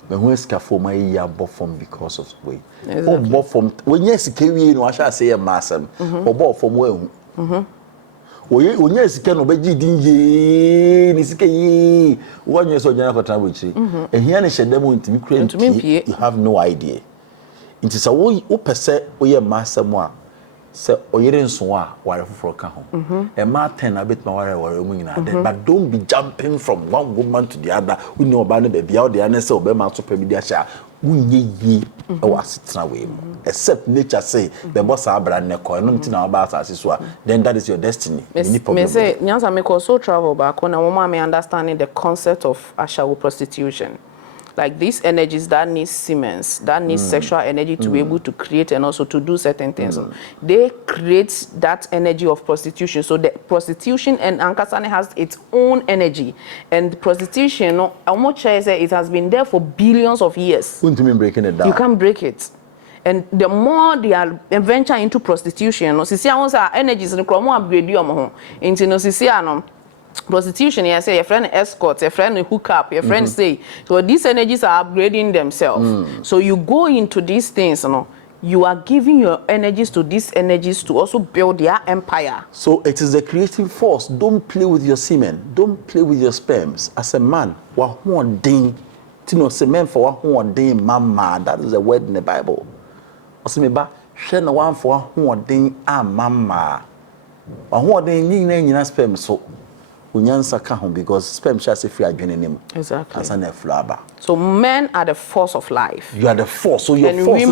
But when it's for my year bottom because of way. Oh, bottom. When yes, carry no, I shall say a massam. Or bottom well. When yes, can obey ye, Nisike, 1 year so general travel. And here is a demo into me. You have no idea. It is a way who per se, we are master more. So oyirin soa ware foforo ka ho e ma 10 abet ma ware mu nyina but don't be jumping from one woman to the other we know oba na be bia o de na say oba ma so pa bi dia sha unye yi e wa sitena we except nature say the boss abra ne ko no ntina oba asase so then that is your destiny. Me say nyansa me ko so travel back when woman me understanding the concept of ashawo prostitution. Like these energies that need Siemens, that need sexual energy to be able to create and also to do certain things. They create that energy of prostitution. So the prostitution and Ankasane has its own energy. And prostitution, it has been there for billions of years. What do you mean breaking it down? You can't break it. And the more they are venture into prostitution, energies in the upgrade you into prostitution, I say, your friend escort, your friend hook up, your friend say. So these energies are upgrading themselves. So you go into these things, you are giving your energies to these energies to also build their empire. So it is a creative force. Don't play with your semen. Don't play with your sperms. As a man, ding, semen for ding, mama. That is a word in the Bible. Osimeba, share one for ding, mama. Ding, nyina sperm so. NYANSA ka home because sperm shall say free adwene nim. Exactly. As an flaba. So men are the force of life. You are the force. So your and force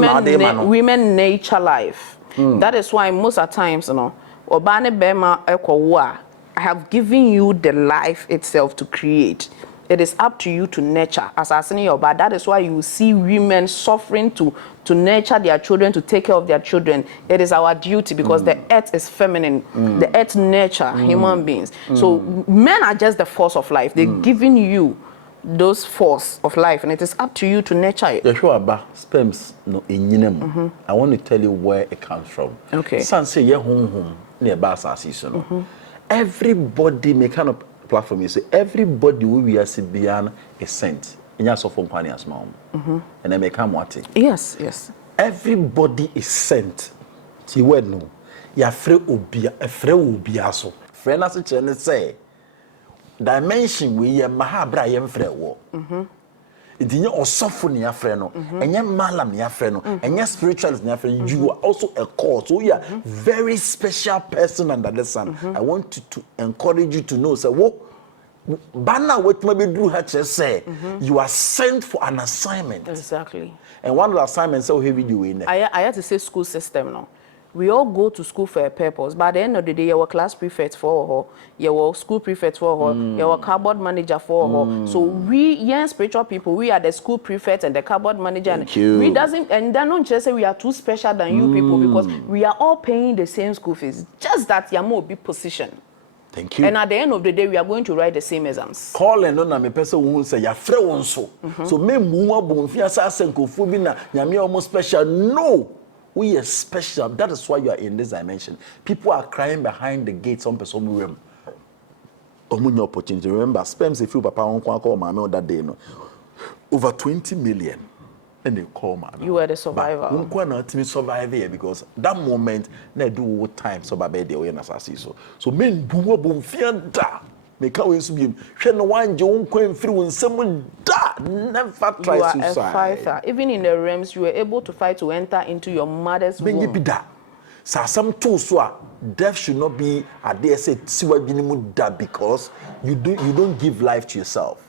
women nature life. That is why most of the times, obane bema ekowa, I have given you the life itself to create. It is up to you to nurture. As I say, but that is why you see women suffering to nurture their children, to take care of their children. It is our duty because the earth is feminine. The earth nurture human beings. So men are just the force of life. They're giving you those force of life, and it is up to you to nurture it. Yeshua sperms no enyinem. I want to tell you where it comes from. Okay. San say ye home near basasi. Everybody may kind of platform you say everybody we are Sibian is sent in your soft company as mom and then make come what yes everybody is sent ti word no ya frɛ obia so frɛ na se kyerɛ ne say dimension we ye mahabra yem frɛ wo Intinye osofo ni afre no enye malam ni afre no enye spiritualist ni afre you are also a call so you are very special person under the sun. I want to encourage you to know say wo bana wetima be dru ha che say you are sent for an assignment. Exactly. And one of the assignments so heavy you in I had to say school system now. We all go to school for a purpose, but at the end of the day, you were class prefect for her, you were school prefect for her, you were cupboard manager for her. So we, young spiritual people, we are the school prefect and the cupboard manager. Thank you. We doesn't, and they're not just say we are too special than you people because we are all paying the same school fees. Just that you are more big position. Thank you. And at the end of the day, we are going to write the same exams. Call and on me person who say ya frɛ won so. So me muwa bonfia sa asenkofu bi na nyame almost special. No. We are special. That is why you are in this dimension. People are crying behind the gate. Some person will omunya opportunity. Remember, sperms if you papa on call mama on that day no. Over 20 million. And they call mama. You were the survivor. But not me survive here because that moment na do time so baby dey na sasi so. So men buwa bonfia da. Make away so be hwe no wan je won kwan free won sem da never try you are suicide. A fighter. Even in the realms, you were able to fight to enter into your mother's womb. Some tools death should not be a dare say because you don't give life to yourself.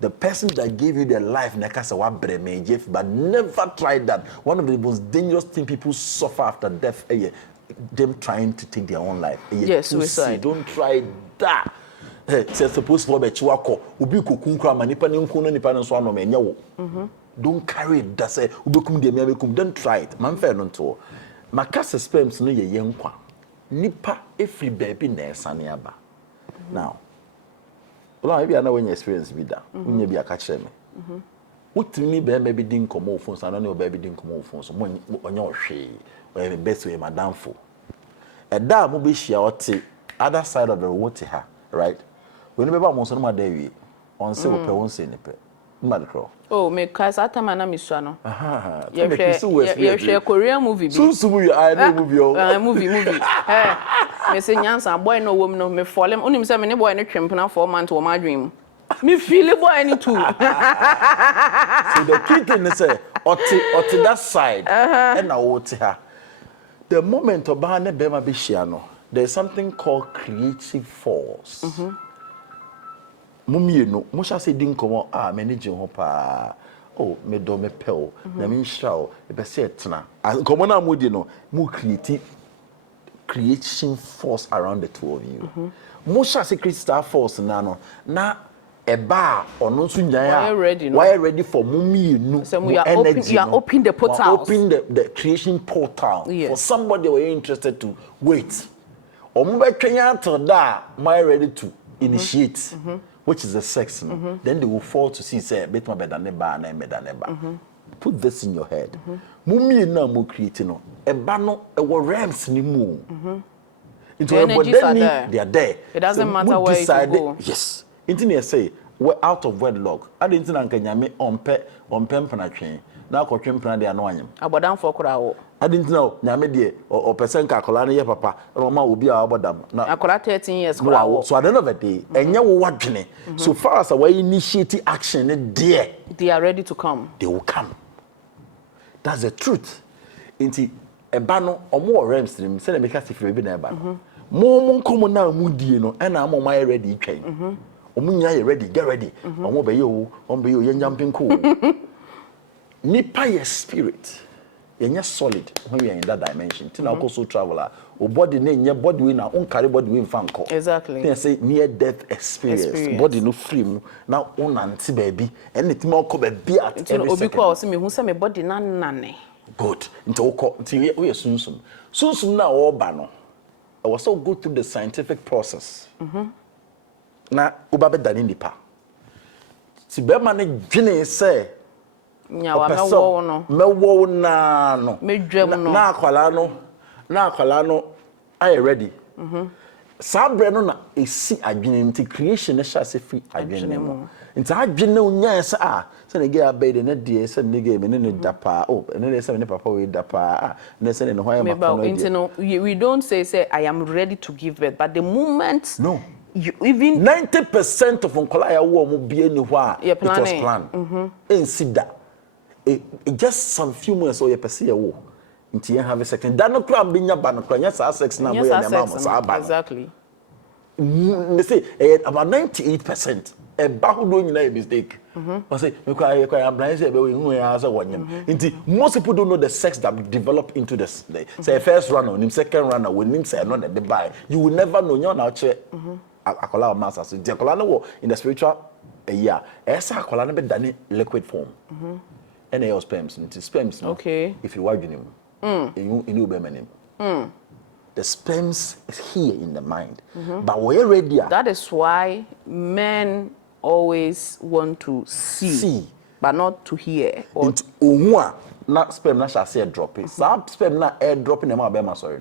The person that gave you their life, but never tried that. One of the most dangerous things people suffer after death, them trying to take their own life. Yes, suicide. Don't try that. Say suppose for be chiwako obi kokunkra manipa ne nko nipa ne so ano me nyewo don't carry it that say obekum de me abekum don't try it man fair no to makasa sperms no ye yenkwa nipa every baby na esane aba now ola maybe ana when experience bi da unya bi aka kire me wotimi be me bi din komo ofun so na oba bi din komo ofun so onye ohwe o best way madam fo eda mo be hia ote other side of the water ha right. When you remember most of my day, on say we won't say nipe. Oh, me cause that time I miss one. You share Korean movie. So I know movie. Hey, me say NYANSA boy no woman no me fall him. Only me say me boy no trempna 4 months to my dream. Me feel boy any too. So the key thing is say, oti that side, and I wote her. The moment oba ne bema be share no. There's something called creative force. Mumie no, mo sha say din komo manage ho pa. Oh, me do me pel. Na me nhra o, e be say etna. Komo na mo di no, mo creation force around the two of you. Mo sha say creative force na no. Na eba ono nso nyan why ready for mumie no. So you are open the portal. Open the creation portal for somebody who are interested to wait. Until that, my ready to initiate, which is the sex. Then they will fall to see, say, bet my bed and neba. Put this in your head. Mummy na mo creating a bano a realms ni mo. Into energies are there. They are there. It doesn't matter where you go. Yes. Into say we're out of wedlock. I didn't think nyame on pempana train. Now ko twempana de anoanyem. Abodam for kura. I didn't know nyame de o person ka akola na ye papa ma obi a abodam na akola 13 years kura. So at the end of the day enye wo wadwene. So far as we initiate action there, they are ready to come. They will come. That's the truth. Inti eba no omo realms nim say na make us free bi na eba no. Mo nkomo na amudie no na mo my ready twen. Omunya ye ready, get ready. Omo be yo ye jumping cool. Nipa ye spirit. You're solid when we are in that dimension. Tina also traveler. O body name your body we now carry body we in fanko. Exactly. They say near death experience. Body no free now on anti baby. Anything more come be at every second. Obi say me who say me body na nane. Good. Until we are soon. Soon now all bano. I was so go through the scientific process. Na ubabe dani nipa. Si be man dwene say nyawa mewo no mewo na no medwam no na akwala no are ready sabre no na esi adwene nti creation na sha se free adwene mo nti adwene unya sa se ne ge abede na die se ne ge me ne dapa ne se ne papa we dapa ne se ne ho ya mapa no we don't say I am ready to give birth, but the moment even 90% of Onkolaya will be anywhere. It was planned. And see that. It just some few months or you perceive a war. Until you have a second. That no crime being your banner, yes, sex now. Exactly. They say about 98%. A bahu doing a mistake. I say, most people don't know the sex that develop into the say first runner, when second runner, when him say not the buy. You will never know you're now check. Akola master. So the akola no in the spiritual yeah. Esa akola no be done liquid form. And your sperms, it sperms. Okay. If you watch him, you be meaning. The sperms is here in the mind, but we're ready. That is why men always want to see, but not to hear. Or not sperm na shall say drop it. Some sperm na air dropping them out sorry.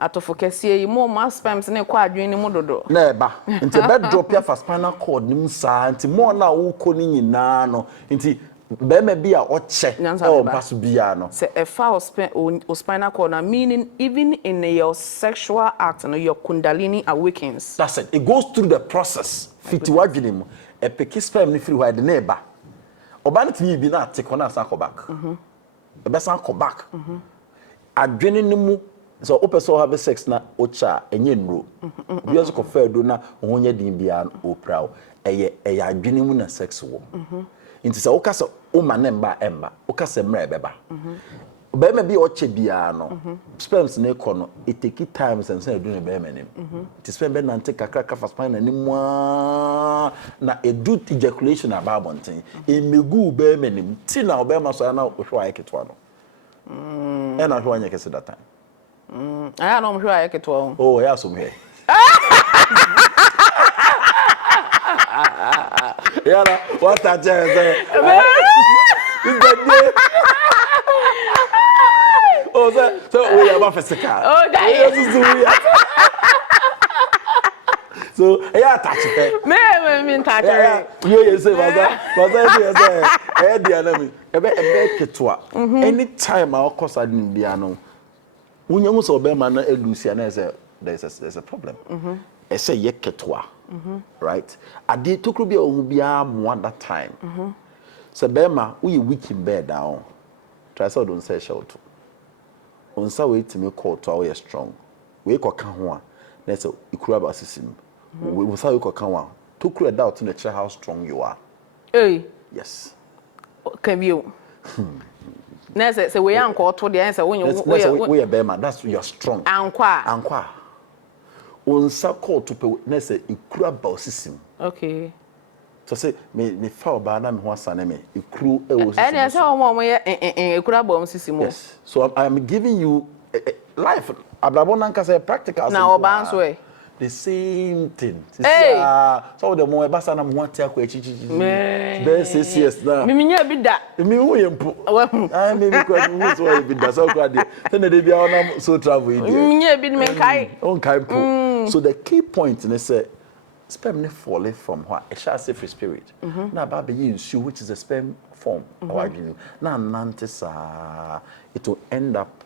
Atofokesie you more mass sperms na kwa adwene mu dodo. Neba. Nti bed drop ya for spinal cord nim sa nti more na wo ko ni nyina no. Nti be me bia o che o pass bia no. Say a foul spinal cord na meaning even in your sexual act and your kundalini awakens. That's it. It goes through the process. Fiti wadwene mu. E pick sperm ni free wide neba. Oba ntimi bi na take na san ko back. E be san ko back. Adwene ni mu so open so have sex na ocha enye nro. Bi also confer do na ohonye din bia o proud. Eye adwene mu na sex wo. Inti se okasa o ma na mba emba. Okasa mra beba. Be me bi oche bia no. Sperms na ekọ no it take time and say do na be me nim. It sperm be na take kakra fa spine na nim na edu ejaculation aba bonten. E megu be me nim. Ti na obe ma so na ohwo ayeketwa no. E na ohwo anyekese that time. I don't know I get one. Oh, yeah, some here. Yeah, what that say? Oh, so we have a physical. Oh, that so, yeah, touch it. Me touch it. You say, anytime our course I didn't be ano. When you so be man Lucia there's a problem. I say ye ketwa. Right? I did to be a one that time. So Bema, we weak in bed down. Try so don't say shelter. On so wait to me call to our strong. We could come one. Let's say you could have a system. We will say you could come one. To create doubt in the chair how strong you are. Hey. Yes. Can you? Nese say we anko to the answer when you we are Bema, that's you're strong. Anko. On sa call to pay nese ikura ba system. Okay. So say me fa ba na me ho asane me ikuru e wo system. And I say omo ikura ba system. Yes. So I'm giving you life. Abrabo nanka say practical. Now oba so way. The same thing. Hey. So the more basa na mo ate akwa echichi. Be say yes na. Me nya bi da. Me wo yempo. Ah me because me so bi da so kwa dey. Say na dey bia ona so travel in there. Me nya bi me kai. On kai po. So the key point is say sperm ne fall from what? A shall say free spirit. Na ba be use which is a sperm form. Na nantesa it will end up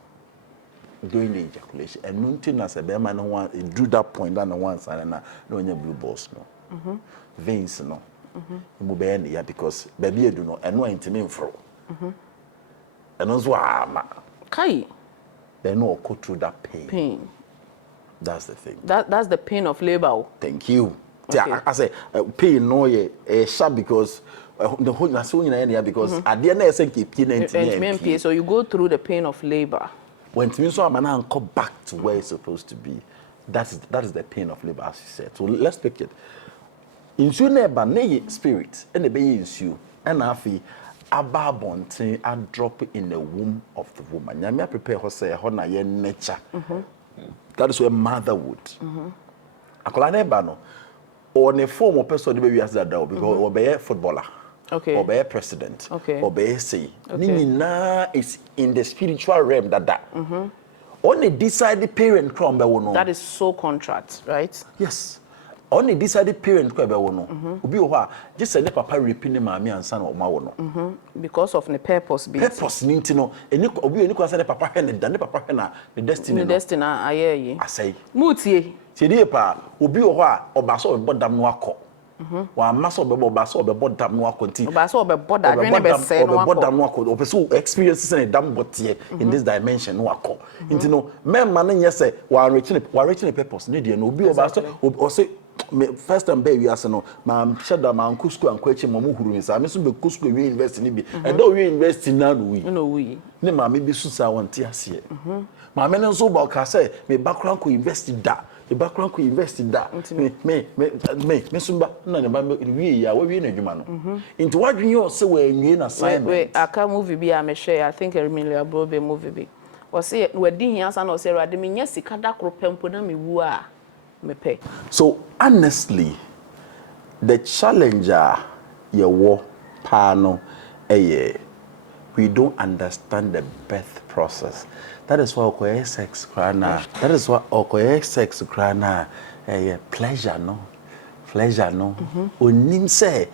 doing the ejaculation and nothing as a bear no one do that point down on one side and no blue balls no veins no you be yeah because baby you do no and no intimate fro and also kai they no go through that pain. That's the thing. That's the pain of labor. Thank you. Okay. I say pain no ye sharp because the whole na so nyina because at the end I say keep in so you go through the pain of labor. When to me so I'm now come back to where it's supposed to be. That is the pain of labor, as you said. So let's pick it. In you never nay spirit and the baby is you and afi ababontin and drop in the womb of the woman. Yamia prepare her say her na ye nature. That is where motherhood. Akola neba no or a form of person the baby has that because or be a footballer. Okay. Or be a president. Okay. Or be a say. Okay. Nina is in the spiritual realm that. Only decided parent crumb no. That is so contract, right? Yes. Only decided parent crumb no. Ubi oha just say papa repeating MAAME'S or ma no. Because of the purpose being. Purpose ninti no. Eni obi eni ko say papa he ne papa he na the destiny. The destiny aye. I say. Mutie. Tiedi pa obi o ho a obaso obodam no akọ. Wa maso obaso obodam no akọ nti. Obaso obeboda adwene be se no akọ. Obodam no akọ. Opeso experiences in dam botie in this dimension no akọ. Nti no memma no nyese wa reaching purpose ne de no obi obaso o say first time be we ase no ma sheda ma nkusku ankwachi mo huru mi sa me so be kusku we university ni bi e da we university na no we no we ne ma me bi susa wonte ase ma me nso ba ka say me background ko university da me background ko university da me so ba na ne ba we ya we na adwuma no into what you say we nwie na assignment we aka movie bi a me share I think Emilia Brobe movie bi o say we di hiansa na o say rade me nya sika da kro pempo na me wu a me pay. So honestly, the challenger your war panel we don't understand the birth process. That is why okoye sex krana. That is why okoye sex krana pleasure no. Onim say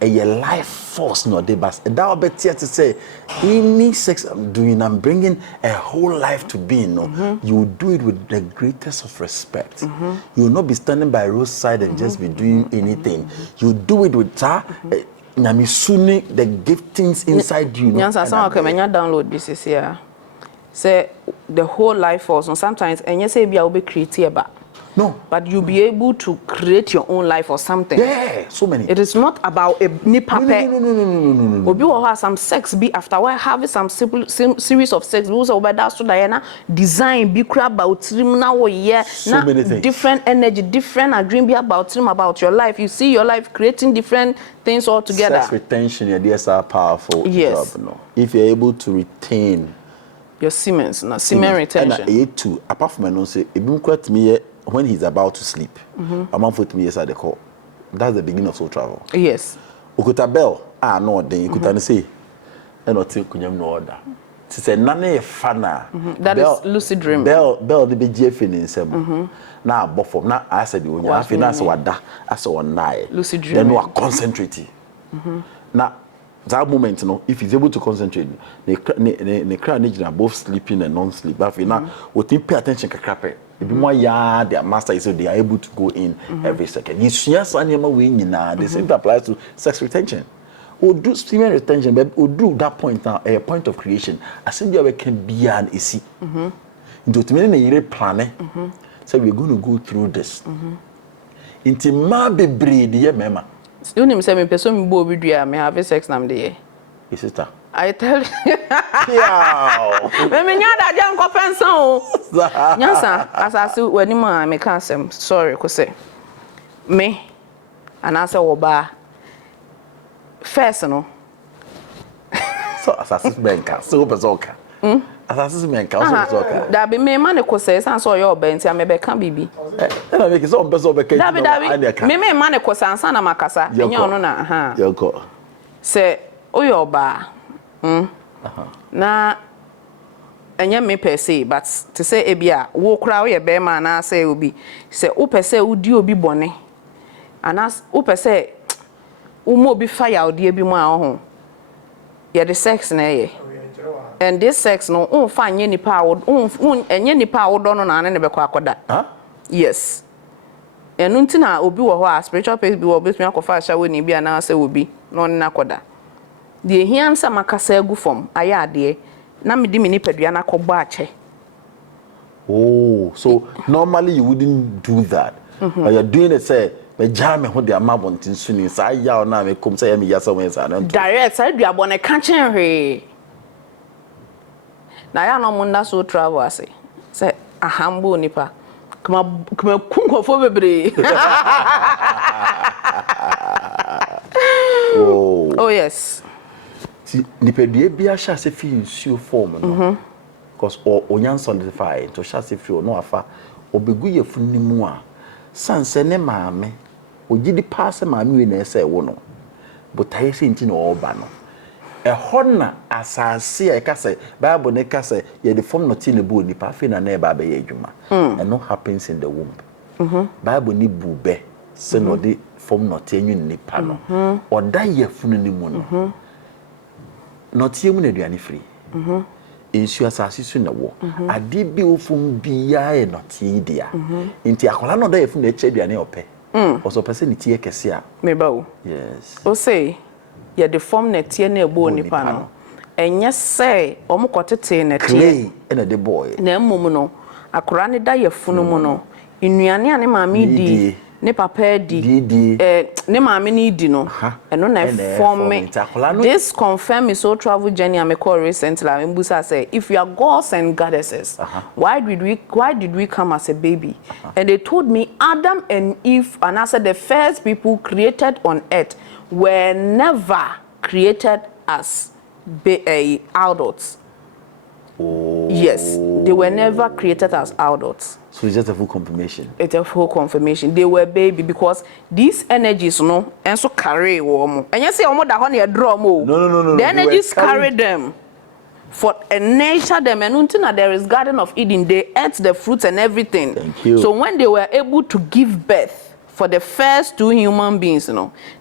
a life force no dey bas. That will be to say any sex I'm doing, I'm bringing a whole life to being. No, you will do it with the greatest of respect. You will not be standing by roadside and just be doing anything. You do it with Namisuni, the giftings inside you. NYANSA some come and download this is here. Say the whole life force. Sometimes and you say be will be creative about. No. But you'll be able to create your own life or something. Yeah, so many. It is not about a nipa. No. Obi will have some sex be after while having some simple series of sex. We also over that so Diana design be crap about trim now yeah. So many things. Different energy, different dream be about trim about your life. You see your life creating different things all together. Sex retention, your DS are powerful. Yes. Job, no. If you're able to retain your semen retention. And too, apart from I say, quite me when he's about to sleep, a month with me yes at the call. That's the beginning of soul travel. Yes. Ukuta bell, no, then you could say, and not take no order. To say none fana. That is lucid dream. Bell the BGF in some. Now, but from now I said you have finance what that as one night. Lucid dream. Then we are concentrating. Now that moment, you know, if he's able to concentrate, the crowd both sleeping and non-sleep. But now, we pay attention to crap. If more their master is so they are able to go in every second. The same applies to sex retention. We do semen retention, but we do that point now a point of creation. I said we can be an easy. Into the plan. So we're going to go through this. Into my baby, dear mama. You need to say me person me me have sex nam dey. Is it that? I tell you. Yeah. Me nya da jam ko pensan o. NYANSA asase wani ma me ka asem sorry ko say. Me anasa wo ba first no. So asase menka so bezoka. Asase menka so bezoka. Da be me ma ne ko say san so yo ba ntia me be kan bibi. Na make so bezo be kan. Da me ma ne ko san san na makasa. Enya ono na aha. Yoko. Say oyo ba. Na enya me per se but to say ebia wo kra wo ye be ma na say obi say wo per se udi obi bone anas wo per se wo mo obi fire odi ebi mu a ho ye the sex na ye and this sex no on fa anye nipa wo enye nipa wo do no na ne be kwa akoda yes enu ntina obi wo ho a spiritual place bi wo be tumi akofa sha wo ni bi ana say obi no na akoda the NYANSA makasa agu fom ayade na me di me nipadua na koba ache. Oh, so normally you wouldn't do that. But you're doing it say me jam me ho de amabontin suni sa ya na me kom say me yasa wen sa na. Direct say dua bone ka chen hwe. Na ya no munda so travel ase. Say ahambo nipa. Kuma kunkofo bebre. Oh yes. See, nipadua bia sha se fi nsuo form no. Because onyan solidify to sha se fi no afa obegu ye funimu a sanse ne maame ogidi pass maame we na ese wo no. Botaye se nti no oba no. Ehona asase e kase Bible ne kase ye the form not in the bo nipa fe na na ba be ye adwuma. And no happens in the womb. Bible ni bube se no the form not enyu nipa no. Oda ye funu ni mu no. Not ye mu na aduane free. ensu asase so na wo ade bi ofum biya e no tie dia nti akola no da yefun na eche aduane ope oso pese ni tie kese a me ba wo yes o say ye the form na tie na ebo nipa no enye say omukotete na tie clay na the boy na mmom no akora ne da yefunu mu no nnuane ane maame di ne papa di ne maame ni di no eno na form me this confirm me so travel journey am call recently am busa say if you are gods and goddesses why did we come as a baby and they told me Adam and Eve and I said the first people created on earth were never created as adults. Oh. Yes, they were never created as adults. So it's just a full confirmation. It's a full confirmation. They were baby because these energies, no, and so carry woman. And you say, "Oh, that honey a drum." No. The energies carry them for a nature them, and until there is Garden of Eden, they ate the fruits and everything. Thank you. So when they were able to give birth for the first two human beings,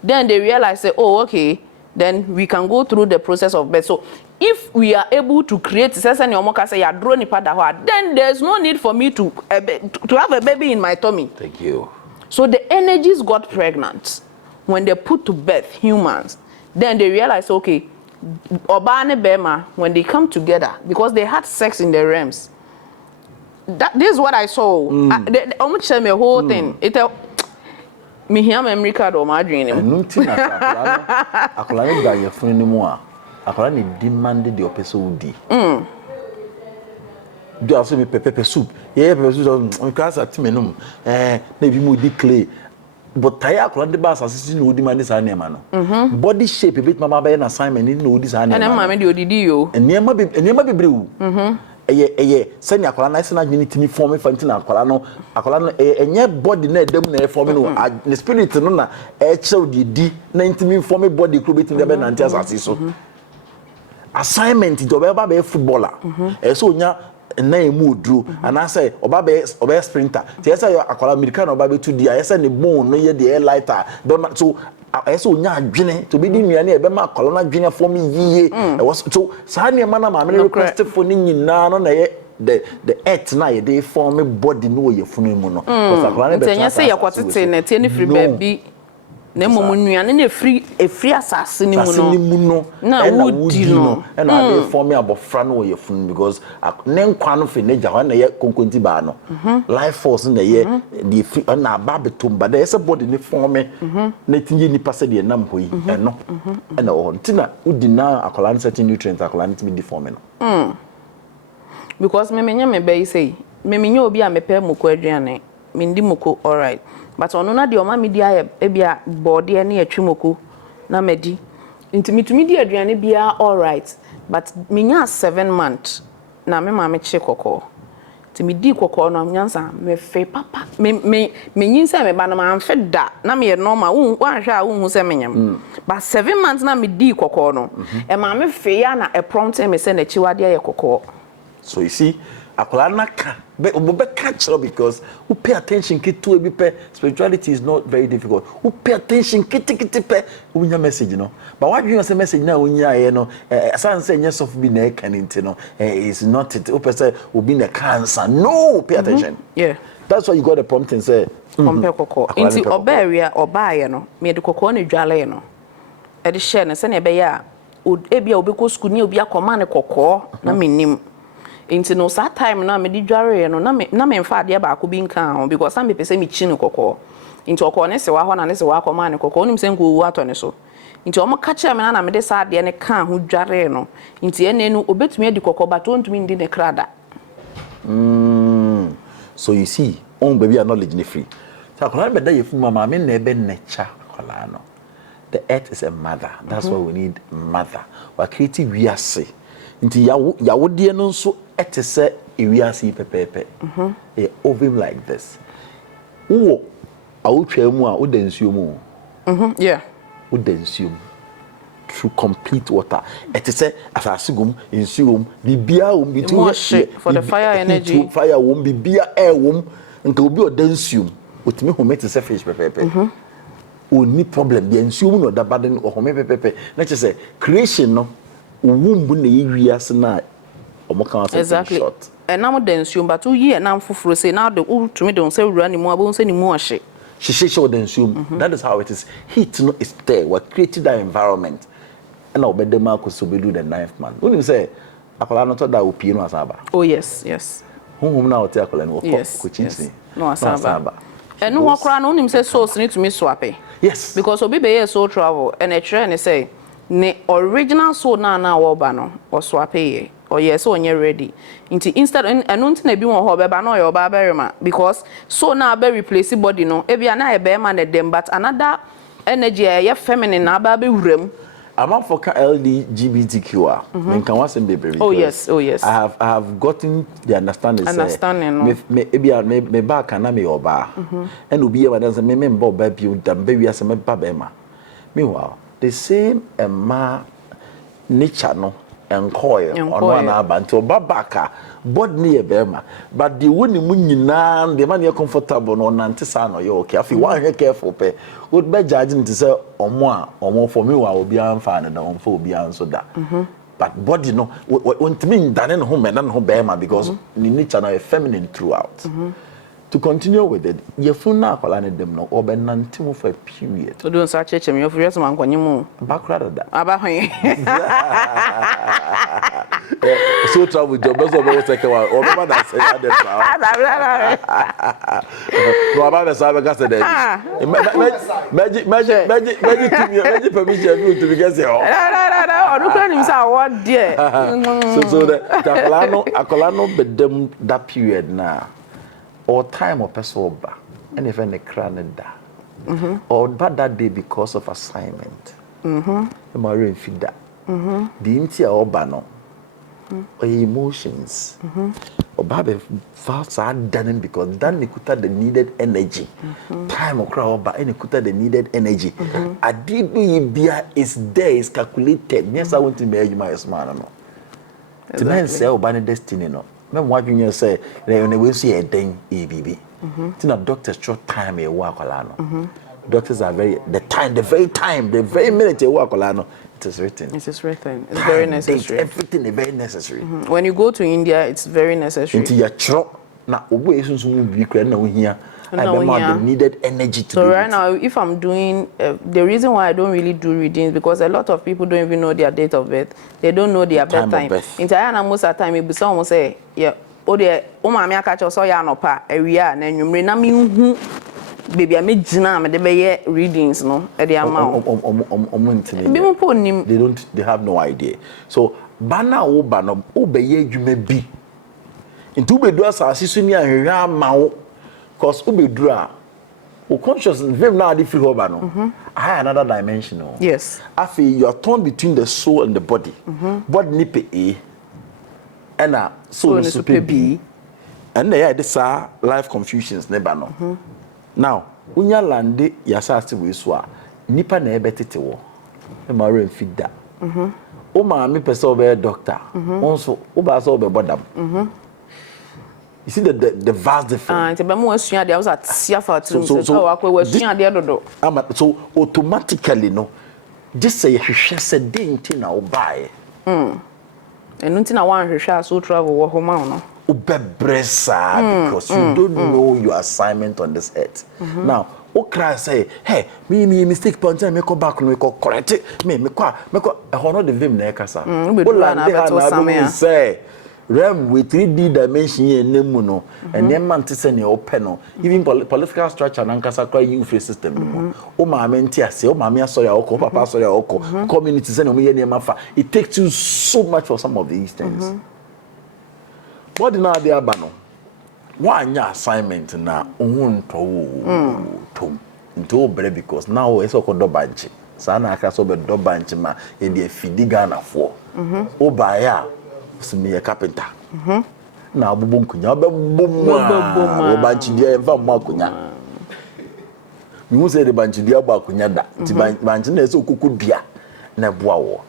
then they realized, say, "Oh, okay." Then we can go through the process of birth. So if we are able to create, then there's no need for me to have a baby in my tummy. Thank you. So the energies got pregnant when they put to birth humans. Then they realized, okay, Obane Bema, when they come together, because they had sex in the realms. This is what I saw. They almost tell me a whole thing. Me here memory card or my dream. Nunti na akola ni da ye fun ni mu a akola ni demand the opeso udi do aso me pepper soup ye pepper soup on class at menum na bi mu di clay but tire akola de ba asase ni odi man sa na ma no body shape bit mama be na assignment ni odi sa na ma me de odidi yo enema bebre wu eye senya akola na ise na adwini timi form fanti na akola no enye body na edam na form no the spirit no na e chew di na intimi form body kro betim de be na anti asase so assignment do be ba be footballer so nya na emu oduro ana say oba be sprinter ti ese akola american oba be 2D ese ne bone no ye the air lighter so eso nya adwene to be di nuane e be ma akola na adwene form yiye so sa ne ma na ma me request for ni nyina no na ye the earth na ye dey form body no ye funu mu no because akola ne be nya say ye kwotete na tie ne free baby na mom nuane na free asase ni mu no na wudi no and I dey form abofra no ye funu because ne nkwa no fe ne ja na ye konkonti ba no life force na ye the free na ba betomba da ese body ne form na tinye ni passe de nam hoyi eno na o ntina udi na akola ne certain nutrients akola ne timi di form no because me nya me be say me nya obi a mepe moko aduane me ndi moko all right but ono na de o ma media e bia body na atwimoko na medi intimitumi di aduane bia all right but me nya 7 months na me ma me che kokko ti me di kokko no nyansa me fe papa me nyinsa me ba no ma mfe da na me normal wan hwa hu se menyam but 7 months na me di kokko no e ma me fe ya na e prompt me se na chiwade ye kokko. So you see, akola naka be catch because who pay attention to be spirituality is not very difficult. Who pay attention kiti pe unya message no. But what you say message na unya no asan say yes of be na kaninte no is not it. Who say obi na cancer. No, pay attention. Yeah. That's why you got the prompt and say compare kokko. Inti obaria obaye no me de kokko na dwale no. E de share na se na be ya ebia obi ko school ni obi akoma ne kokko na menim. Into no that time na me di dware no na me mfa ade ba ko bi nkan because some be pese me chi ne kokko into okko ne se wa ho na ne se wa akoma ne kokko onim se nko wu ato ne so into o mo ka che me na me de sa ade ne kan ho dware no into ene no obetumi adi kokko ba to ntumi ndi ne krada. So you see on baby knowledge ne free so akola be da ye fu mama me na ebe necha akola no the earth is a mother that's why we need mother we create wiase nti ya wodie no nso etese ewiase pepepe ovum like this wo awotwa mu a wodansuo mu yeah wodansuo through complete water etese afasigum insuom bibia between for the fire energy fire bibia air nka obi odansuom otimi home te se fish pepepe oni problem the insuom no da baden o home pepepe na che say creation no wumbu na yiwiase na exactly. Short. And now the assume, but 2 years now for say now the to me don't say run more, won't say any more shit. She should then assume that is how it is. Heat no is there. We created that environment. And I'll bet the Marcus will do the 9th month. When you say, Akola not that will pay no asaba. Oh yes, yes. Whom now take Akola no yes. No asaba. And no one cry no him say so need to me swap. Yes. Because obi be so travel and a trend say ne original so na woba no or swap or yes so onye ready. Instead and unti na bi won ho be ba no your ba because so na be replace body no e bia na e be man dem but another energy ye feminine na ba be wurem. I'm up for LGBTQ. Oh yes, oh yes. I have gotten the understanding. Me back and me oba. And ubi ever dance me member baby baby as me babema. Meanwhile, the same nature no encoy on one abantu babaka bod near bema. But the one munyina the man you're comfortable no nantisa no you okay. If you want to careful pay would be judging to say or more for me will be unfine and for be answered that. But body no want to mean that in home and home bema because nature no feminine throughout. To continue with it, you phone now calling them no or be nanti for a period. So don't search him you for man when you move. Back rather that. So travel with your best of all take a while. Or remember that say no about the Sabagas today. Magic permission you to be guessing. No, look at him say what dear. So the Akolano be them that period now. Or time or person and if any crowned da. Or bad that day because of assignment. The marine feed that. The intia or bano. Or emotions. Or baby fast are done because then they could have the needed energy. Time or crowd but any could have the needed energy. A deep beer is there, is calculated. Yes, I want to be my man. The man say, oh, by destiny no. When what you say, they will see a thing, EBB. Tina doctors short time a work alano. Doctors are very the very minute a work alano. It is written. It is written. It's very necessary. Everything is very necessary. When you go to India, it's very necessary. Into your chop now, we be here. The needed energy to so right now, if I'm doing the reason why I don't really do readings because a lot of people don't even know their date of birth. They don't know their bedtime. In China, most of the time, if someone say, "Yeah, oh dear, oh my, I catch us all ya no pa area," and then you may not mean baby, I made Jina, and they readings, no, at the amount. They have no idea. So, Bana o Bana, obey you may be. In 2 bedrooms, I see Sunia and Mao. Because ubedra, o consciousness very now different over I have another dimension. Yes. I feel you are torn between the soul and the body. Body nipe A, and soul super B, and they are this life confusions never know. Now, when you land it, you start to wiswa. Nipa na ebetete wo. E ma re feed that. O ma me person be doctor. Also, o ba so be bodam. You see the vast difference. So automatically, no, just say you said didn't now buy. And nothing I want to share so travel home. Because you don't know your assignment on this earth. Now, Okra say, hey, me mistake point me go back me go correct it. Me ko e hono de vim na ekasa. Say Rem with 3D dimension here nemu no and then man to send your pen even political structure and ankasa cry you free system o ma menti ase o ma me sorry oko papa sorry oko community send o me here mafa. It takes you so much for some of these things. What na dey abano one assignment na ohun to tom into bre because now it's oko do banchi sa na aka so be do banchi ma e dey fidi Ghana for o ba ya me a carpenter. Na abubu nkunya be bom o banchi dia emfa mo akunya. Mi hu say the banchi dia ba akunya da. Ti banchi na so kokudua na boa wo.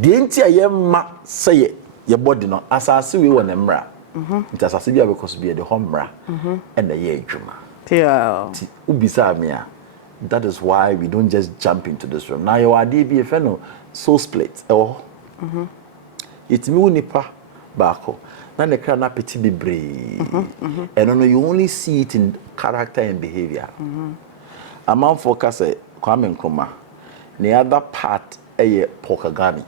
De enti aye ma say ye body no asase we wona mra. Nti asase bia because be the homra and the ye adwuma. Yeah. Ti ubisa me a that is why we don't just jump into this room. Now your idea be no soul split. It's me unipa bako. Na ne kra na peti bebre. And you only see it in character and behavior. Among focus Kwame Nkrumah. The other part Paul Kagame.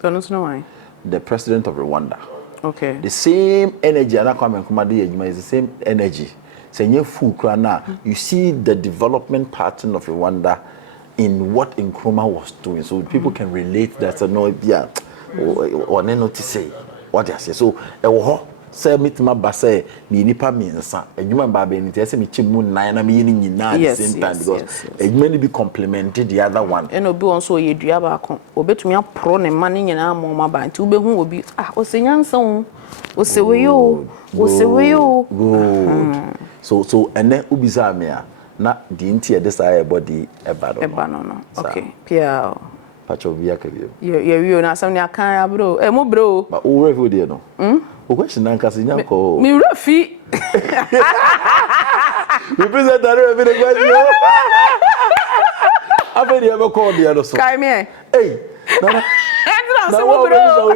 Don't know why. The president of Rwanda. Okay. The same energy and Kwame Nkrumah is the same energy. Senye fu krana, you see the development pattern of Rwanda in what Nkrumah was doing. So people can relate that no yeah or not to say what I say. So say meet my base me nipa miensa adwuma ba be nti say me chimu nine na me ni nyina at the same time because adwuma be complemented the other one and obi won so ye dua ba ko obetumi apro ne ma ne nyina mo ma ba nti obehu obi o se nyansa wo o se we yo so and then ubisa me na di nti e desire body e ba no okay pia pacho bia ka bio ye na sam ne akan ya bro mo bro ba o refu de no o question nan kasi nyanko mi refi we present that refi the question afa dey ever call the other so kai me hey na mo bro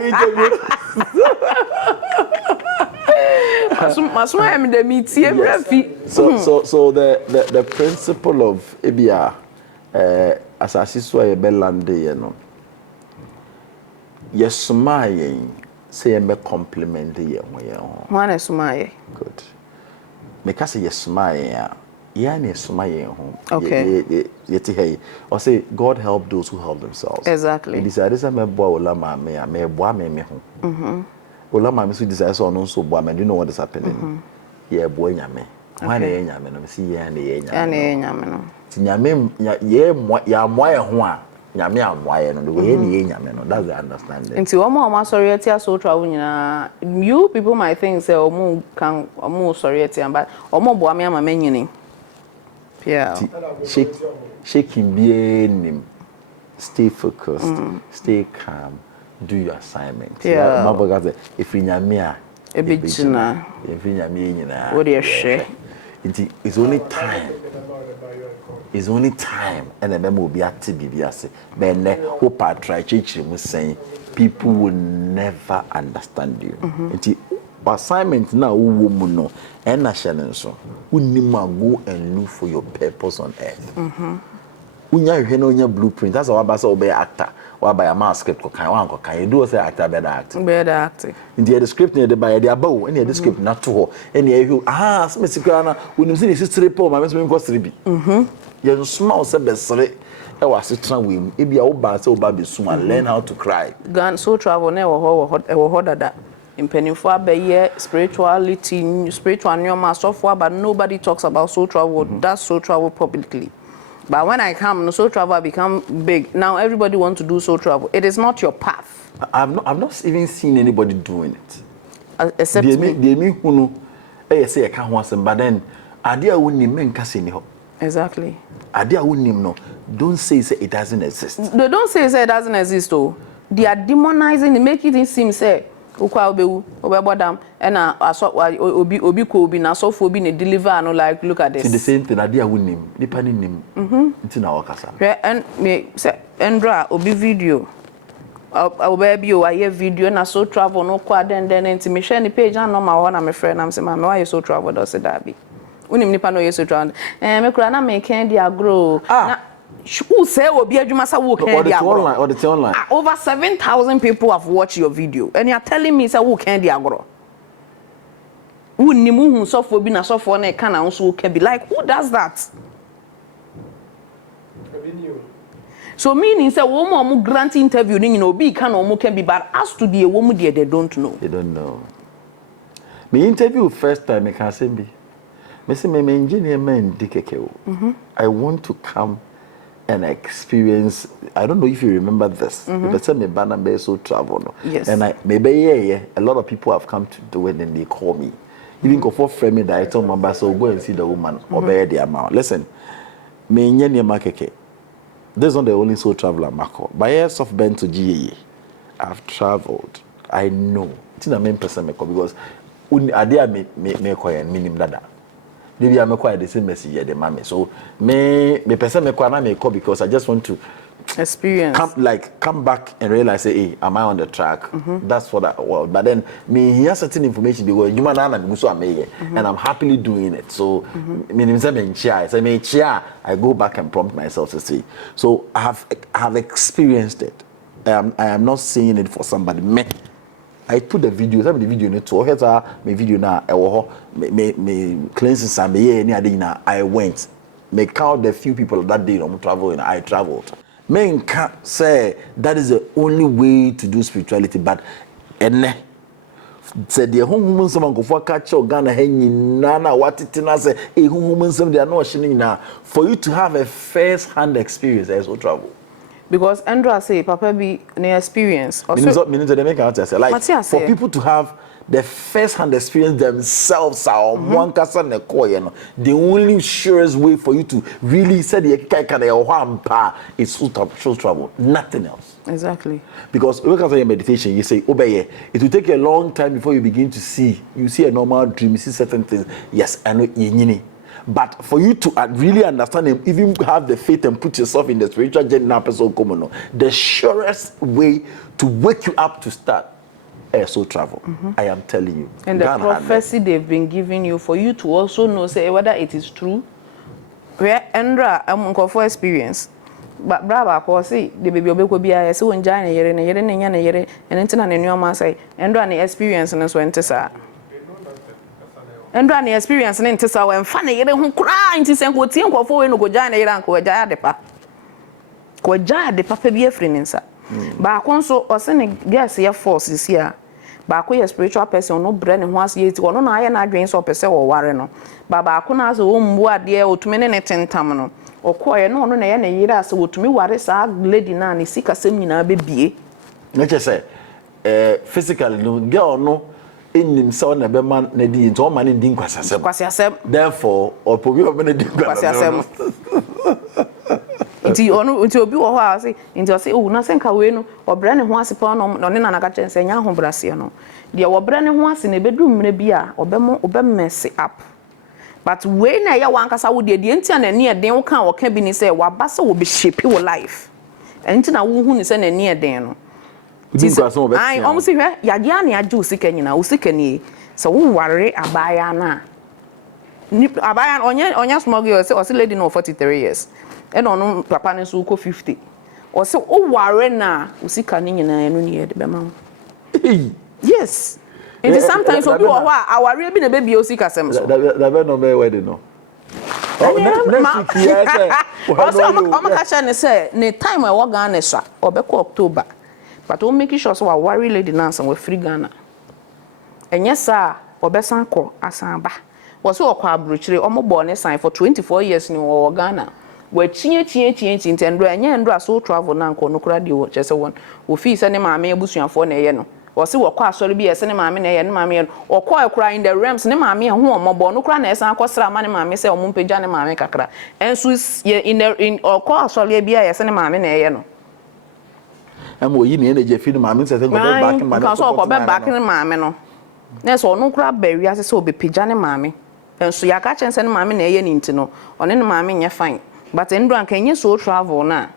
masuma am the meet ye refi so the principle of ebia asasi so e belande ye no yesuma say me compliment ye ho one esuma good because yesuma ya na esuma ye ho okay yeti hey or say God help those who help themselves exactly this is me boa ola ma me boa me ho ola ma me so desire so no so boa me do you know what is happening yeah boa nyame why na nyame no me see yeah na nyame no ti nyame ye ya moa ye ho a nyame amoa ye no the way na ye nyame no that's the understanding nti omo sorry etia so travel nyina you people might think say omo sorry etia but omo boa me ama manyini yeah shaking bien stay focused stay calm do your assignment yeah my brother say if nyame a ebechina if nyame nyina what dey share it's only time and then will be active bibiase then hope I try chichimu saying people will never understand you nti assignment na wo mu no and na share so unima go and look for your purpose on earth unya hwe na unya blueprint that's why ba say obey actor why by a mass script ko kan wan ko kan you do say actor better acting nti the script ne the by the above and the script na to ho and you some secret na unim say this triple ma me so ko sire bi you small say besere e was tra we e bia wo ba say wo ba be suma learn how to cry gan so travel na wo ho dada impenifo abaye spiritual nyoma so for but nobody talks about soul travel that's soul travel publicly. But when I come, soul travel become big. Now everybody wants to do soul travel. It is not your path. I've not even seen anybody doing it. Except me. Me who know, say I can't want some, but then idea wouldn't men casting ho. Exactly. Idea wouldn't no. Don't say it doesn't exist. They don't say it doesn't exist though. They are demonizing. They make it seem say. Ukwa obewu obebodam na aso obi ko obi na so for obi ne deliver no like look at this it's the same thing idea wunim nipa ni nim nti na wakasa and me say endra obi video obebi o aye video na so travel no kwa den nti me share ni page na normal ho na me friend am say ma me why so travel do say that be unim nipa no ye so travel me kura na me can dia grow na who say obi adwuma sa wo can dia grow or the online over 7,000 people have watched your video and you're telling me say wo can dia grow who nimu hu so for bi na so for na can na so can be like who does that so meaning say wo mo grant interview ni no be can no can be but as to the wo mu they don't know me interview first time me can say be me say me engineer man dikeke I want to come and experience. I don't know if you remember this. But say me banner be so travel no. Yes. And maybe a lot of people have come to do it and they call me. Even go for frame me that I told my boss so go and see the woman or bear the amount. Listen, me nyene makeke. This is not the only soul traveler mako. By years of been to GAE, I've traveled. I know. It's the main person because adia me koye minim dada. Maybe I'm quite the same message the mommy. So me person me kwa na me call because I just want to experience. Come back and realize, hey, am I on the track? That's what but then me hear certain information because human and I'm happily doing it. So I go back and prompt myself to see. So I have experienced it. I am not saying it for somebody. I put the video in it to here's my video now. Me cleanses and I went. Me count the few people that day I'm traveling. I traveled. Men can't say that is the only way to do spirituality, but said the home someone go for catch or Ghana hanging nana what it say a woman some they are not shining now for you to have a first hand experience as well travel. Because Andrew say Papa be an experience. Meaning they make out say like for people to have the first hand experience themselves one person the only surest way for you to really say the is soul travel, nothing else. Exactly. Because when you say meditation, you say obey. It will take a long time before you begin to see. You see a normal dream, you see certain things. Yes, I know. But for you to really understand and even have the faith and put yourself in the spiritual journey, the surest way to wake you up to start soul travel. I am telling you. And the prophecy they've been giving you for you to also know say whether it is true. Where Andra I'm for experience. But brava ko say the baby obeko bia say won jana yere na yere na nya na yere and ntina na nneoma say Andra na experience no so ntesa. Andra na experience na ntesa when fa na yere ho kra nti se ko tie nkofo we no go jana yere anko jaya de pa. Ko jaya de pa bi afri nsa. Ba ko so o se ne gas ya force is here. Ba ko ye spiritual person no bre ne ho ase yeti ono na aye na adwen so pese wo ware no. Ba ko na so wo mbu ade otume ne tentam no. Okoye no ono na ye na yire ase wotumi ware sa lady na ne sika sem nyina bebie. Na che say physically no girl no enim so na be man na di nto man ndi nkwasasem. Kwasasem. Therefore opobi obi na di nkwasasem. Nti obi wo ho a say nti o say o na senka we no obre ne ho ase pa no ne na naka chense nya ho brase no de obre ne ho ase na bedum mre bi a obe mess up. But when na ya wankasa wo de ntia na ne eden wo kan wo ka bi ni say wa ba se wo be shape wo life. Enti na wo hu ni say na ne eden no. Ai almost hwe ya dia na aju sika nyina wo sika ni so wo ware abaya na. Ni abaya onya small girl say o say lady no 43 years. And on papa ne so ko 50 or so o ware na usika ni nyina enu ni ye de be ma. Yes. And sometimes obi wo ho a aware bi na be bi usika sem so da be no me wedding no next week ya say also am ka sha ne say ne time I work Ghana sha obeko October but o make sure so aware lady na san we free Ghana enye sa obesan ko asan ba wo so okwa abrochire omobo ne sign for 24 years ni wo Ghana. We chinye ntendo anya ndo aso travel na nko no kura de wo chese won wo fi se ne maame abusuafo na eye no wo se wo kwa asori bi ese ne maame na eye ne maame wo kwa kura in the realms ne maame ho omobo no kura na esa akosra ma ne maame se omo mpagya ne maame kakra enso in kwa asori bi eye se ne maame na eye no am oyi ne je fi ne maame se go back in ma so ko be back ne maame no na so no kura ba wi ase se obepagya ne maame enso ya ka chense ne maame na eye ni ntino one ne maame nya fine. But in Dran can you so travel na?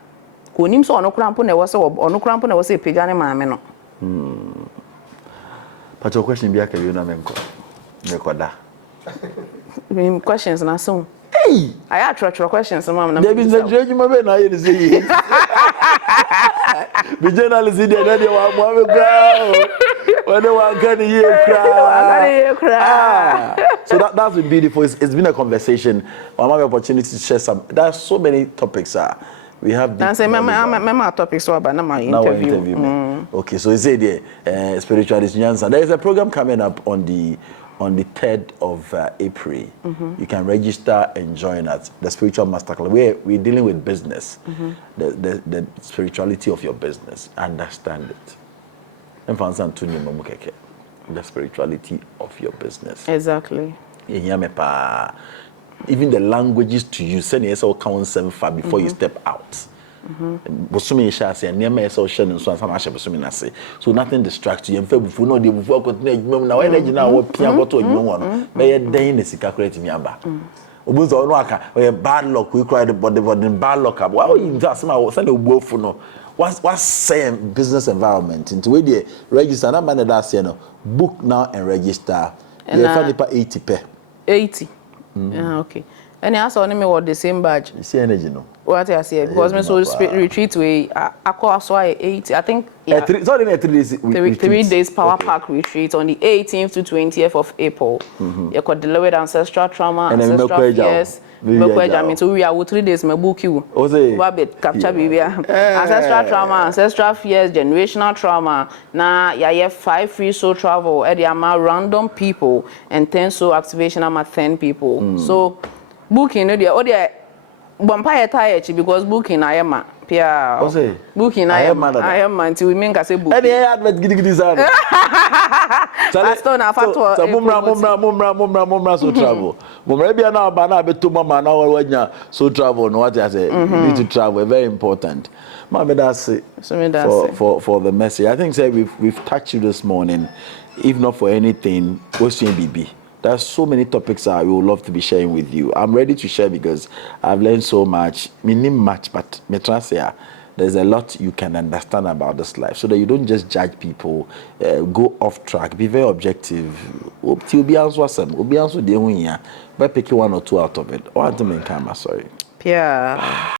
Kunim so ono krampo na wose ono krampo na wose pagya ne maame no. But your question be akawi na mekoda. Questions na so. Hey, I attract questions mama na. There is no judgment be na you say. Be journalist dey na dey wa mo me gra. When they want to cry. So that's been beautiful. It's been a conversation. I have the opportunity to share some. There's so many topics. We have. My topics so about my interview. Okay, so it's there. Spiritualist NYANSA. There is a program coming up on the 3rd of April. You can register and join us. The spiritual masterclass. We're dealing with business, the spirituality of your business. Understand it. The spirituality of your business. Exactly. Even the languages to use, send yourself count 7 far before you step out. So nothing distracts you. Before no, before continue now energy now what obuzo no aka o bad luck we cry the body bad luck why you just say send obuofu no what's same business environment into we dey register na man that say no book now and register you find it 80 per 80 okay and also only me with the same badge you see energy no what I say because me so retreat we I call so 80 I think yeah 3 days 3 days power pack retreat on the 18th to 20th of April you could deliver ancestral trauma and ancestral fears so we are 3 days me book you what capture baby ancestral trauma ancestral fears generational trauma na yeah 5 free soul travel at the random people and 10 soul activation am 10 people so booking no there Vampire tired because booking I am Pia. Booking I am until we make us a book. Any advert gidi sound. So mumra so travel. Mumra be na ba na be to mama na wanya so travel no what I say. You need to travel very important. Mama that's it. For the message. I think say we've touched you this morning. If not for anything, what's your BB? There's so many topics I would love to be sharing with you. I'm ready to share because I've learned so much. Much, but there's a lot you can understand about this life so that you don't just judge people, go off track, be very objective. You'll be answer the but pick one or two out of it. Sorry. Yeah.